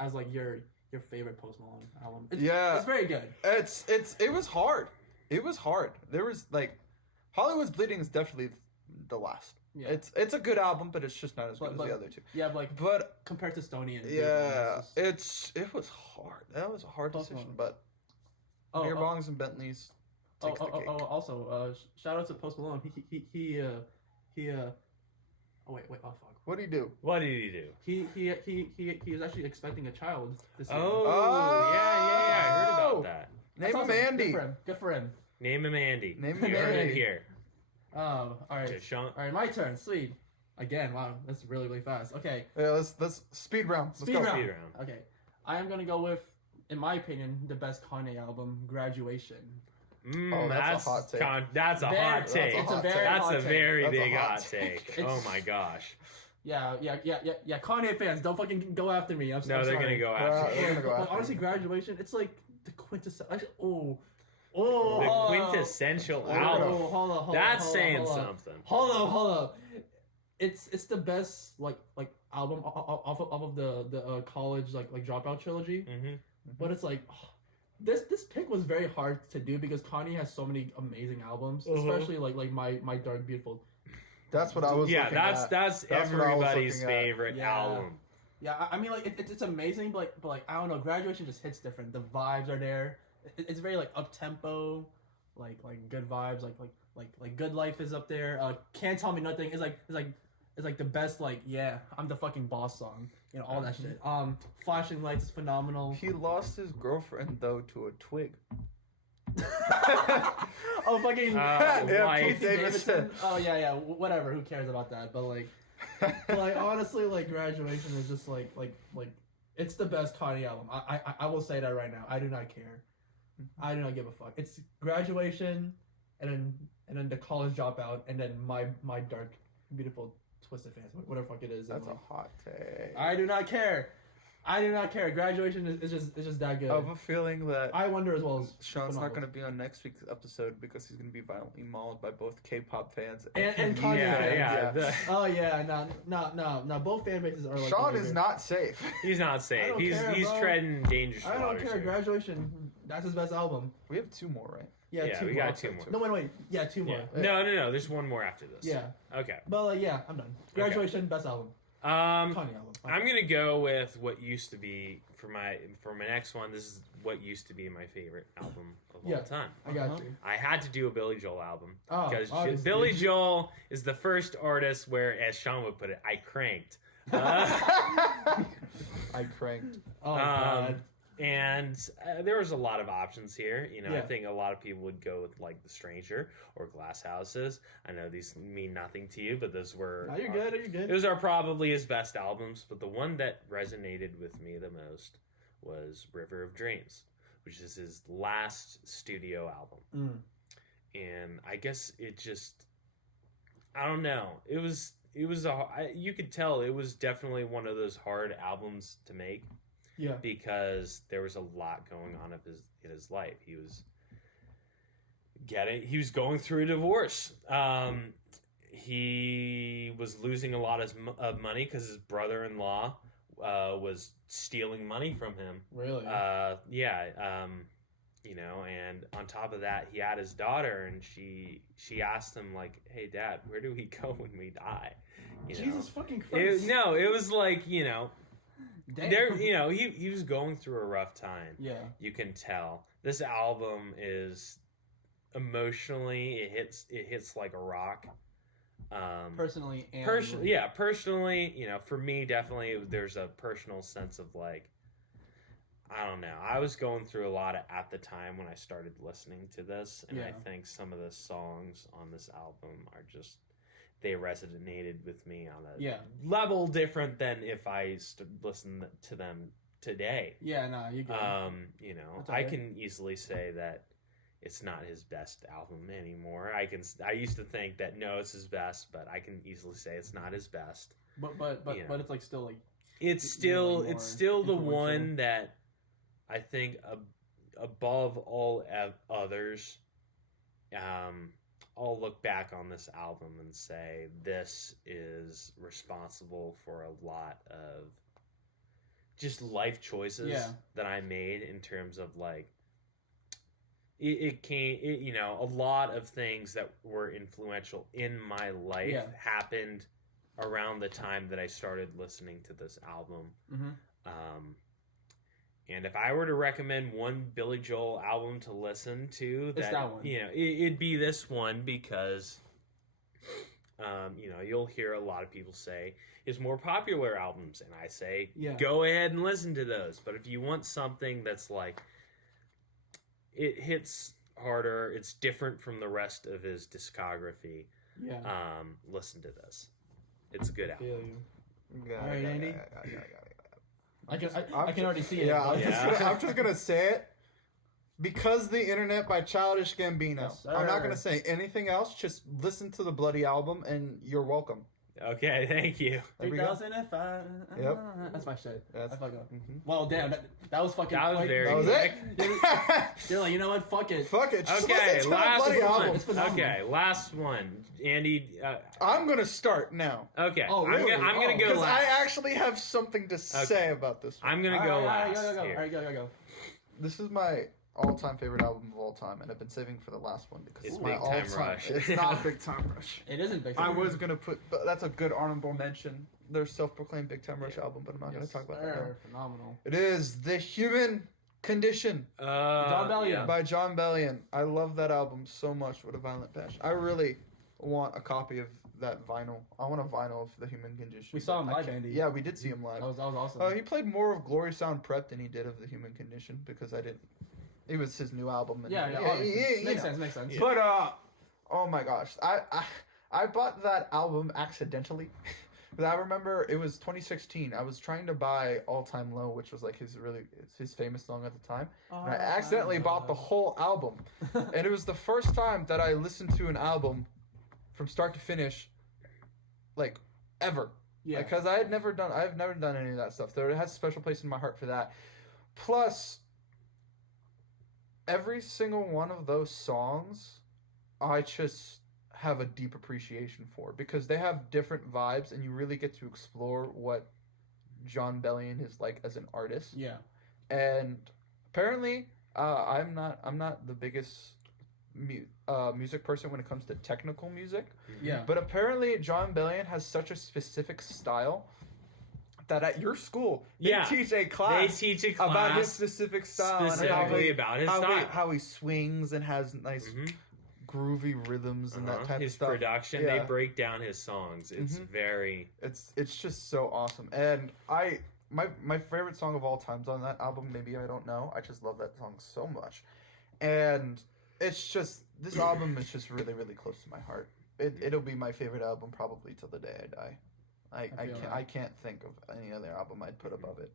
as like your favorite Post Malone album. It's very good. It was hard. It was hard. There was like, Hollywood's Bleeding is definitely the last. Yeah. It's a good album, but it's just not as good as the other two. Yeah, but compared to Stoney and it was hard. That was a hard decision, but Beer Bongs and Bentleys. Also, shout out to Post Malone. He oh wait, oh fuck. What did he do? What did he do? He was actually expecting a child this year. Oh, yeah, I heard about that. Name him Andy. Good for him. Name him Andy. Name him you heard Andy. it here. All right. Okay, Sean. All right, my turn. Sweet. Again, wow, that's really fast. Okay. Yeah, let's speed round. Let's go. Speed round. Okay, I am gonna go with, in my opinion, the best Kanye album, Graduation. That's a hot take. That's a hot take. That's a very big hot take. Oh my gosh. Yeah. Kanye fans, don't fucking go after me. I'm sorry. They're gonna go after you. But honestly, Graduation, it's like the quintessential. The quintessential album. Hold on. That's saying something. Hold up. It's the best like album off of the college like dropout trilogy. But it's like. This pick was very hard to do because Kanye has so many amazing albums, especially like my Dark Beautiful. That's what I was. Yeah, that's everybody's favorite album. Yeah, I mean like it's amazing, but like I don't know, Graduation just hits different. The vibes are there. It's very like up tempo, like good vibes. Like Good Life is up there. Can't Tell Me Nothing is like the best like I'm the fucking boss song. You know, all that shit. Flashing Lights is phenomenal. He lost his girlfriend though to a twig. Oh fucking Pete Davidson. Oh yeah, whatever. Who cares about that? But like, But like honestly, like Graduation is just like it's the best Kanye album. I will say that right now. I do not care. I do not give a fuck. It's Graduation, and then the College Dropout, and then my dark, beautiful, twisted fantasy, whatever the fuck it is. That's and, a hot take. I do not care. I do not care. Graduation is just that good. I have a feeling that I wonder as well as Sean's not phenomenal. going to be on next week's episode because he's going to be violently mauled by both K-pop fans And Kanye Yeah, fans. yeah. Oh yeah, no. Both fan bases are like. Sean is not safe. He's not safe. I don't He's care, bro. treading dangerous I don't waters care. here. Graduation. That's his best album. We have 2 more, right? Yeah, Yeah, 2 we more. got 2 more. No, wait. Yeah, 2 more. Yeah. No. There's one more after this. Yeah. Okay. But yeah, I'm done. Graduation, best album. Kanye album. I'm gonna go with what used to be for my next one. This is what used to be my favorite album of all time. I got you. I had to do a Billy Joel album Oh, because obviously. Billy Joel is the first artist where, as Sean would put it, I cranked. I cranked. Oh god. And there was a lot of options here. You know, I Yeah. think a lot of people would go with like The Stranger or Glass Houses. I know these mean nothing to you, but those were. No, you're good. You're good. Those are probably his best albums, but the one that resonated with me the most was River of Dreams, which is his last studio album. And I guess it just, I don't know. It was you could tell it was definitely one of those hard albums to make. Yeah. Because there was a lot going on in his life. He was going through a divorce. He was losing a lot of money because his brother-in-law was stealing money from him. Really? You know, and on top of that, he had his daughter, and she asked him like, "Hey, Dad, where do we go when we die?" You know? Jesus fucking Christ. It was like, you know. Damn. He was going through a rough time. Yeah. You can tell. This album is emotionally it hits like a rock. Personally and Personally, you know, for me definitely there's a personal sense of like, I don't know. I was going through a lot at the time when I started listening to this, and I think some of the songs on this album are just, they resonated with me on a level different than if I listened to them today. Yeah, no, you good. You know, That's I okay. can easily say that it's not his best album anymore. I used to think that no, it's his best, but I can easily say it's not his best. But it's like still like It's still the one that I think above all others. I'll look back on this album and say this is responsible for a lot of just life choices that I made in terms of like you know, a lot of things that were influential in my life happened around the time that I started listening to this album. And if I were to recommend one Billy Joel album to listen to, that one. You know, it'd be this one because, you know, you'll hear a lot of people say his more popular albums, and I say, go ahead and listen to those. But if you want something that's like, it hits harder, it's different from the rest of his discography, listen to this. It's a good album. All right, Andy. I can already see it. Yeah, I'm just gonna say it. Because the Internet by Childish Gambino. Yes, I'm not gonna say anything else. Just listen to the bloody album, and you're welcome. Okay, thank you. 3005. Yep. That's my shit. That's I fuck up. Well, damn, that was fucking. That was very. That was it. You're like, you know what? Fuck it. Fuck it. Just Okay, listen to the last bloody one. album. It's phenomenal. Okay, last one. Andy. I'm gonna start now. Okay. Oh, really? I'm gonna go Because last. I actually have something to say about this one. I'm gonna go last. Go. here. All right, go. This is my all-time favorite album of all time, and I've been saving for the last one because It's it's my Big Time all-time. Rush. It's not Big Time Rush. It isn't big. I was gonna put, but that's a good honorable mention. Their self-proclaimed Big Time Rush album, but I'm not gonna talk about that. Now. Phenomenal. It is The Human Condition John Bellion. by John Bellion. I love that album so much. What a violent passion! I really want a copy of that vinyl. I want a vinyl of The Human Condition. We saw him but I live, can't- Andy. Yeah, we did see him live. That was awesome. He played more of Glory Sound Prep than he did of The Human Condition because I didn't. It was his new album. And Obviously. you Makes know. sense. Yeah. But oh my gosh, I bought that album accidentally But I remember it was 2016. I was trying to buy All Time Low, which was like his famous song at the time. And I accidentally bought the whole album. And it was the first time that I listened to an album from start to finish, like, ever. Yeah. Because I've never done any of that stuff. So it has a special place in my heart for that. Plus, every single one of those songs, I just have a deep appreciation for because they have different vibes and you really get to explore what Jon Bellion is like as an artist. Yeah. And apparently, I'm not the biggest music person when it comes to technical music. Yeah. But apparently, Jon Bellion has such a specific style that at your school they teach a class about his specific style specifically about his style, how he swings and has nice groovy rhythms and that type of stuff. His production, they break down his songs. It's very... It's just so awesome. And my favorite song of all time's on that album, Maybe I Don't Know. I just love that song so much. And it's just... This album is just really, really close to my heart. It'll be my favorite album probably till the day I die. I can't think of any other album I'd put above it,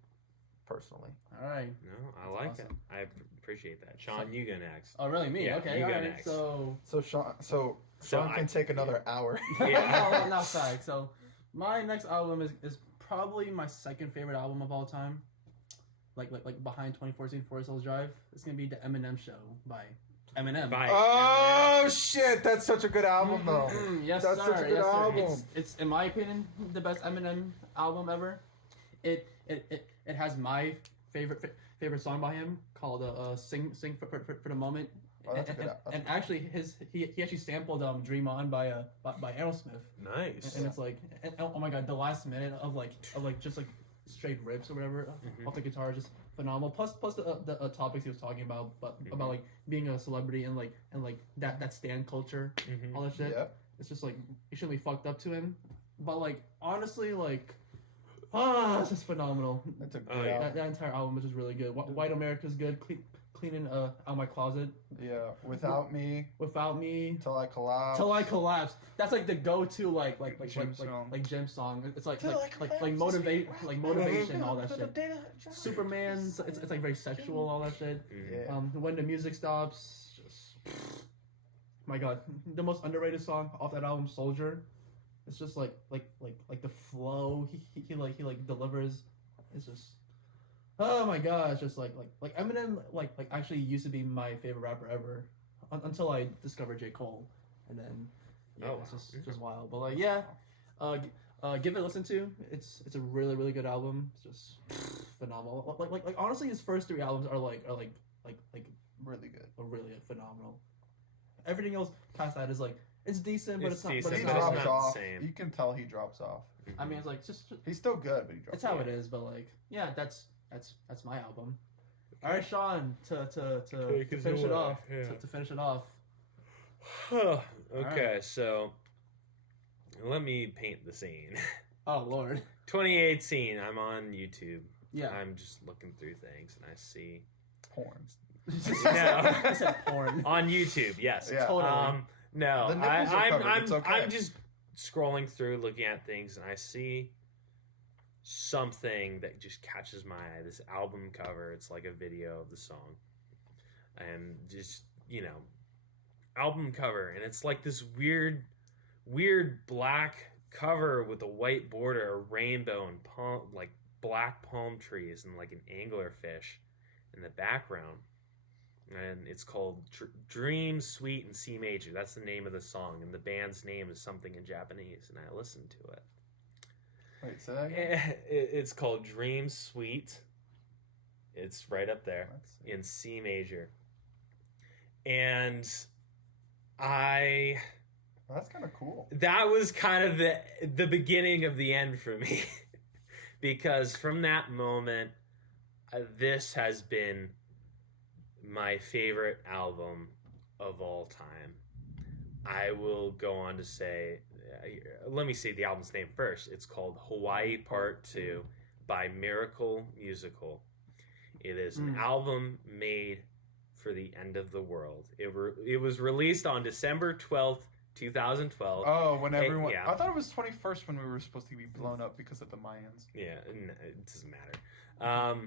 personally. All right. No, I like it. I appreciate that. Sean, you go next. Oh, really? Me? Yeah, okay. you go all right. next. Sean can take another hour. Yeah. No, fact. So my next album is probably my second favorite album of all time. Like behind 2014 Forest Hills Drive. It's gonna be the Eminem Show by Eminem. Oh shit, that's such a good album though. Yes, that's sir. such a good album. It's in my opinion the best Eminem album ever. It has my favorite song by him called "Sing for the Moment." Oh, that's a good album. And actually, he actually sampled "Dream On" by Aerosmith. Nice. And it's like, oh my god, the last minute of just like straight rips or whatever off the guitar is just phenomenal. Plus the topics he was talking about, about like being a celebrity and that stan culture, all that shit. Yeah. It's just like extremely fucked up to him. But like honestly, like, it's just phenomenal. That's a good album. That entire album is just really good. White America's good. Cleaning out my closet. Yeah. Without me. Till I collapse. That's like the go-to like gym song. like gym song. It's like motivation, all that shit. Superman. It's like very sexual, all that shit. Yeah. When the music stops, just my god, the most underrated song off that album, Soldier. It's just like the flow he delivers. It's just. Oh my gosh, just like Eminem like actually used to be my favorite rapper ever until I discovered J. Cole, and then it's just wild. But like give it a listen to. It's a really, really good album. It's just phenomenal. Like honestly, his first three albums are like really good. Really phenomenal. Everything else past that is like it's decent, but it's not. Decent, But He it's but not. drops not the off. same. You can tell he drops off. I mean, it's like just He's still good, but he drops it's how off. it is. But like that's my album. All right, Sean, to finish it off. To finish it off. Okay, Alright. so let me paint the scene. Oh Lord. 2018, I'm on YouTube. Yeah. I'm just looking through things and I see Porn. I said porn. on YouTube. Yes. Yeah. Totally. No, The nipples are covered, it's okay. I'm just scrolling through, looking at things, and I see something that just catches my eye. This album cover. It's like a video of the song, and just album cover, and it's like this weird black cover with a white border, a rainbow, and black palm trees, and like an anglerfish in the background. And it's called Dream, Sweet, and C Major. That's the name of the song, and the band's name is something in Japanese, and I listened to it. Wait, say that again? It's called Dream, Sweet. It's right up there in C Major. And Well, that's kind of cool. that was kind of the beginning of the end for me. Because from that moment, this has been my favorite album of all time. I will go on to say, let me say the album's name first. It's called Hawaii Part 2 by Miracle Musical. It is an album made for the end of the world. It was released on December 12th, 2012. Oh, when Hey, everyone. yeah. I thought it was 21st when we were supposed to be blown up because of the Mayans. Yeah, it doesn't matter.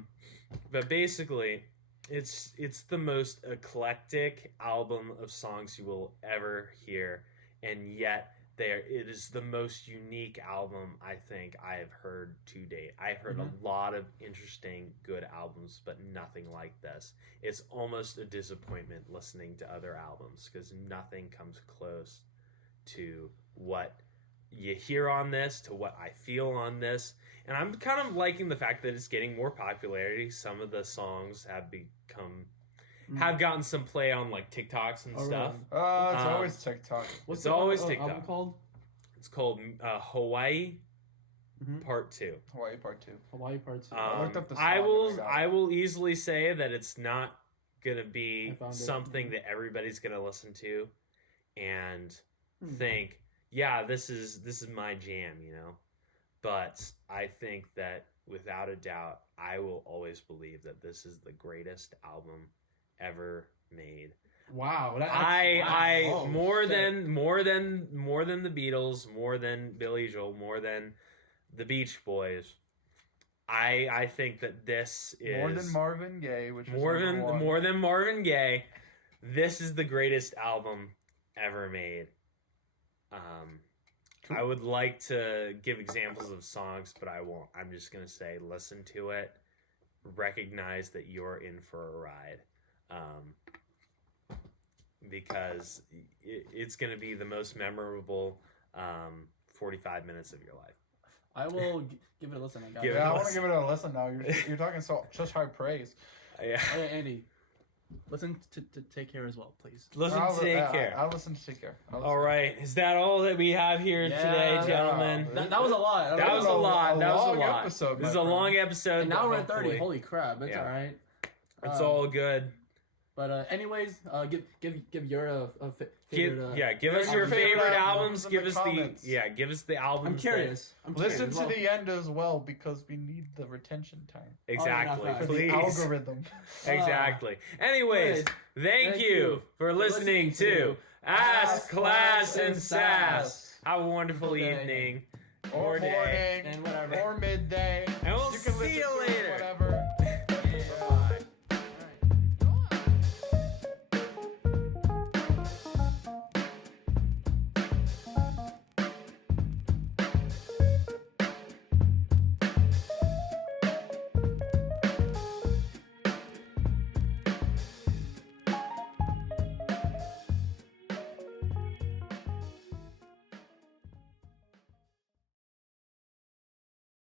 But basically, it's the most eclectic album of songs you will ever hear, and yet it is the most unique album I think I have heard to date. I've heard a lot of interesting, good albums, but nothing like this. It's almost a disappointment listening to other albums because nothing comes close to what you hear on this, to what I feel on this. And I'm kind of liking the fact that it's getting more popularity. Some of the songs have gotten some play on like TikToks and stuff. Really? It's always TikTok. What's It's the always album TikTok. called? It's called Hawaii Part 2. Hawaii Part 2. Hawaii Part 2. I looked up the song I will and I got I it. will easily say that it's not gonna be I found it. something that everybody's gonna listen to and think, yeah, this is my jam, you know. But I think that without a doubt, I will always believe that this is the greatest album ever made. Wow. I more than the Beatles, more than Billy Joel, more than the Beach Boys. I think that this is More than Marvin Gaye, which more is than number one. more than Marvin Gaye. This is the greatest album ever made. I would like to give examples of songs, but I won't. I'm just gonna say, listen to it, recognize that you're in for a ride, because it's gonna be the most memorable 45 minutes of your life. I will give it a listen. I Give it Yeah, a I want to listen. give it a listen now. You're talking such high praise. Yeah. Oh, yeah, Andy, listen to Take Care as well, please. Listen to Take Care. I'll listen to Take Care. All right, is that all that we have here today, gentlemen? Yeah. That was a lot. That was a lot. That was a long lot. episode, This is my a friend. long episode. And now but we're at 30. hopefully Holy crap. It's Yeah. all right. It's all good. But anyways, give your favorite. Give us your your favorite favorite albums albums. in Give the us comments. give us the albums. I'm curious. Listen to well. the end as well because we need the retention time Exactly. Oh, yeah, for Please. the algorithm. Exactly. Anyways, thank you for listening to Ask, Class, and Sass. Have a wonderful Good day. evening Or day. morning, And whatever. or midday. And we'll You can see listen you to it later. whenever.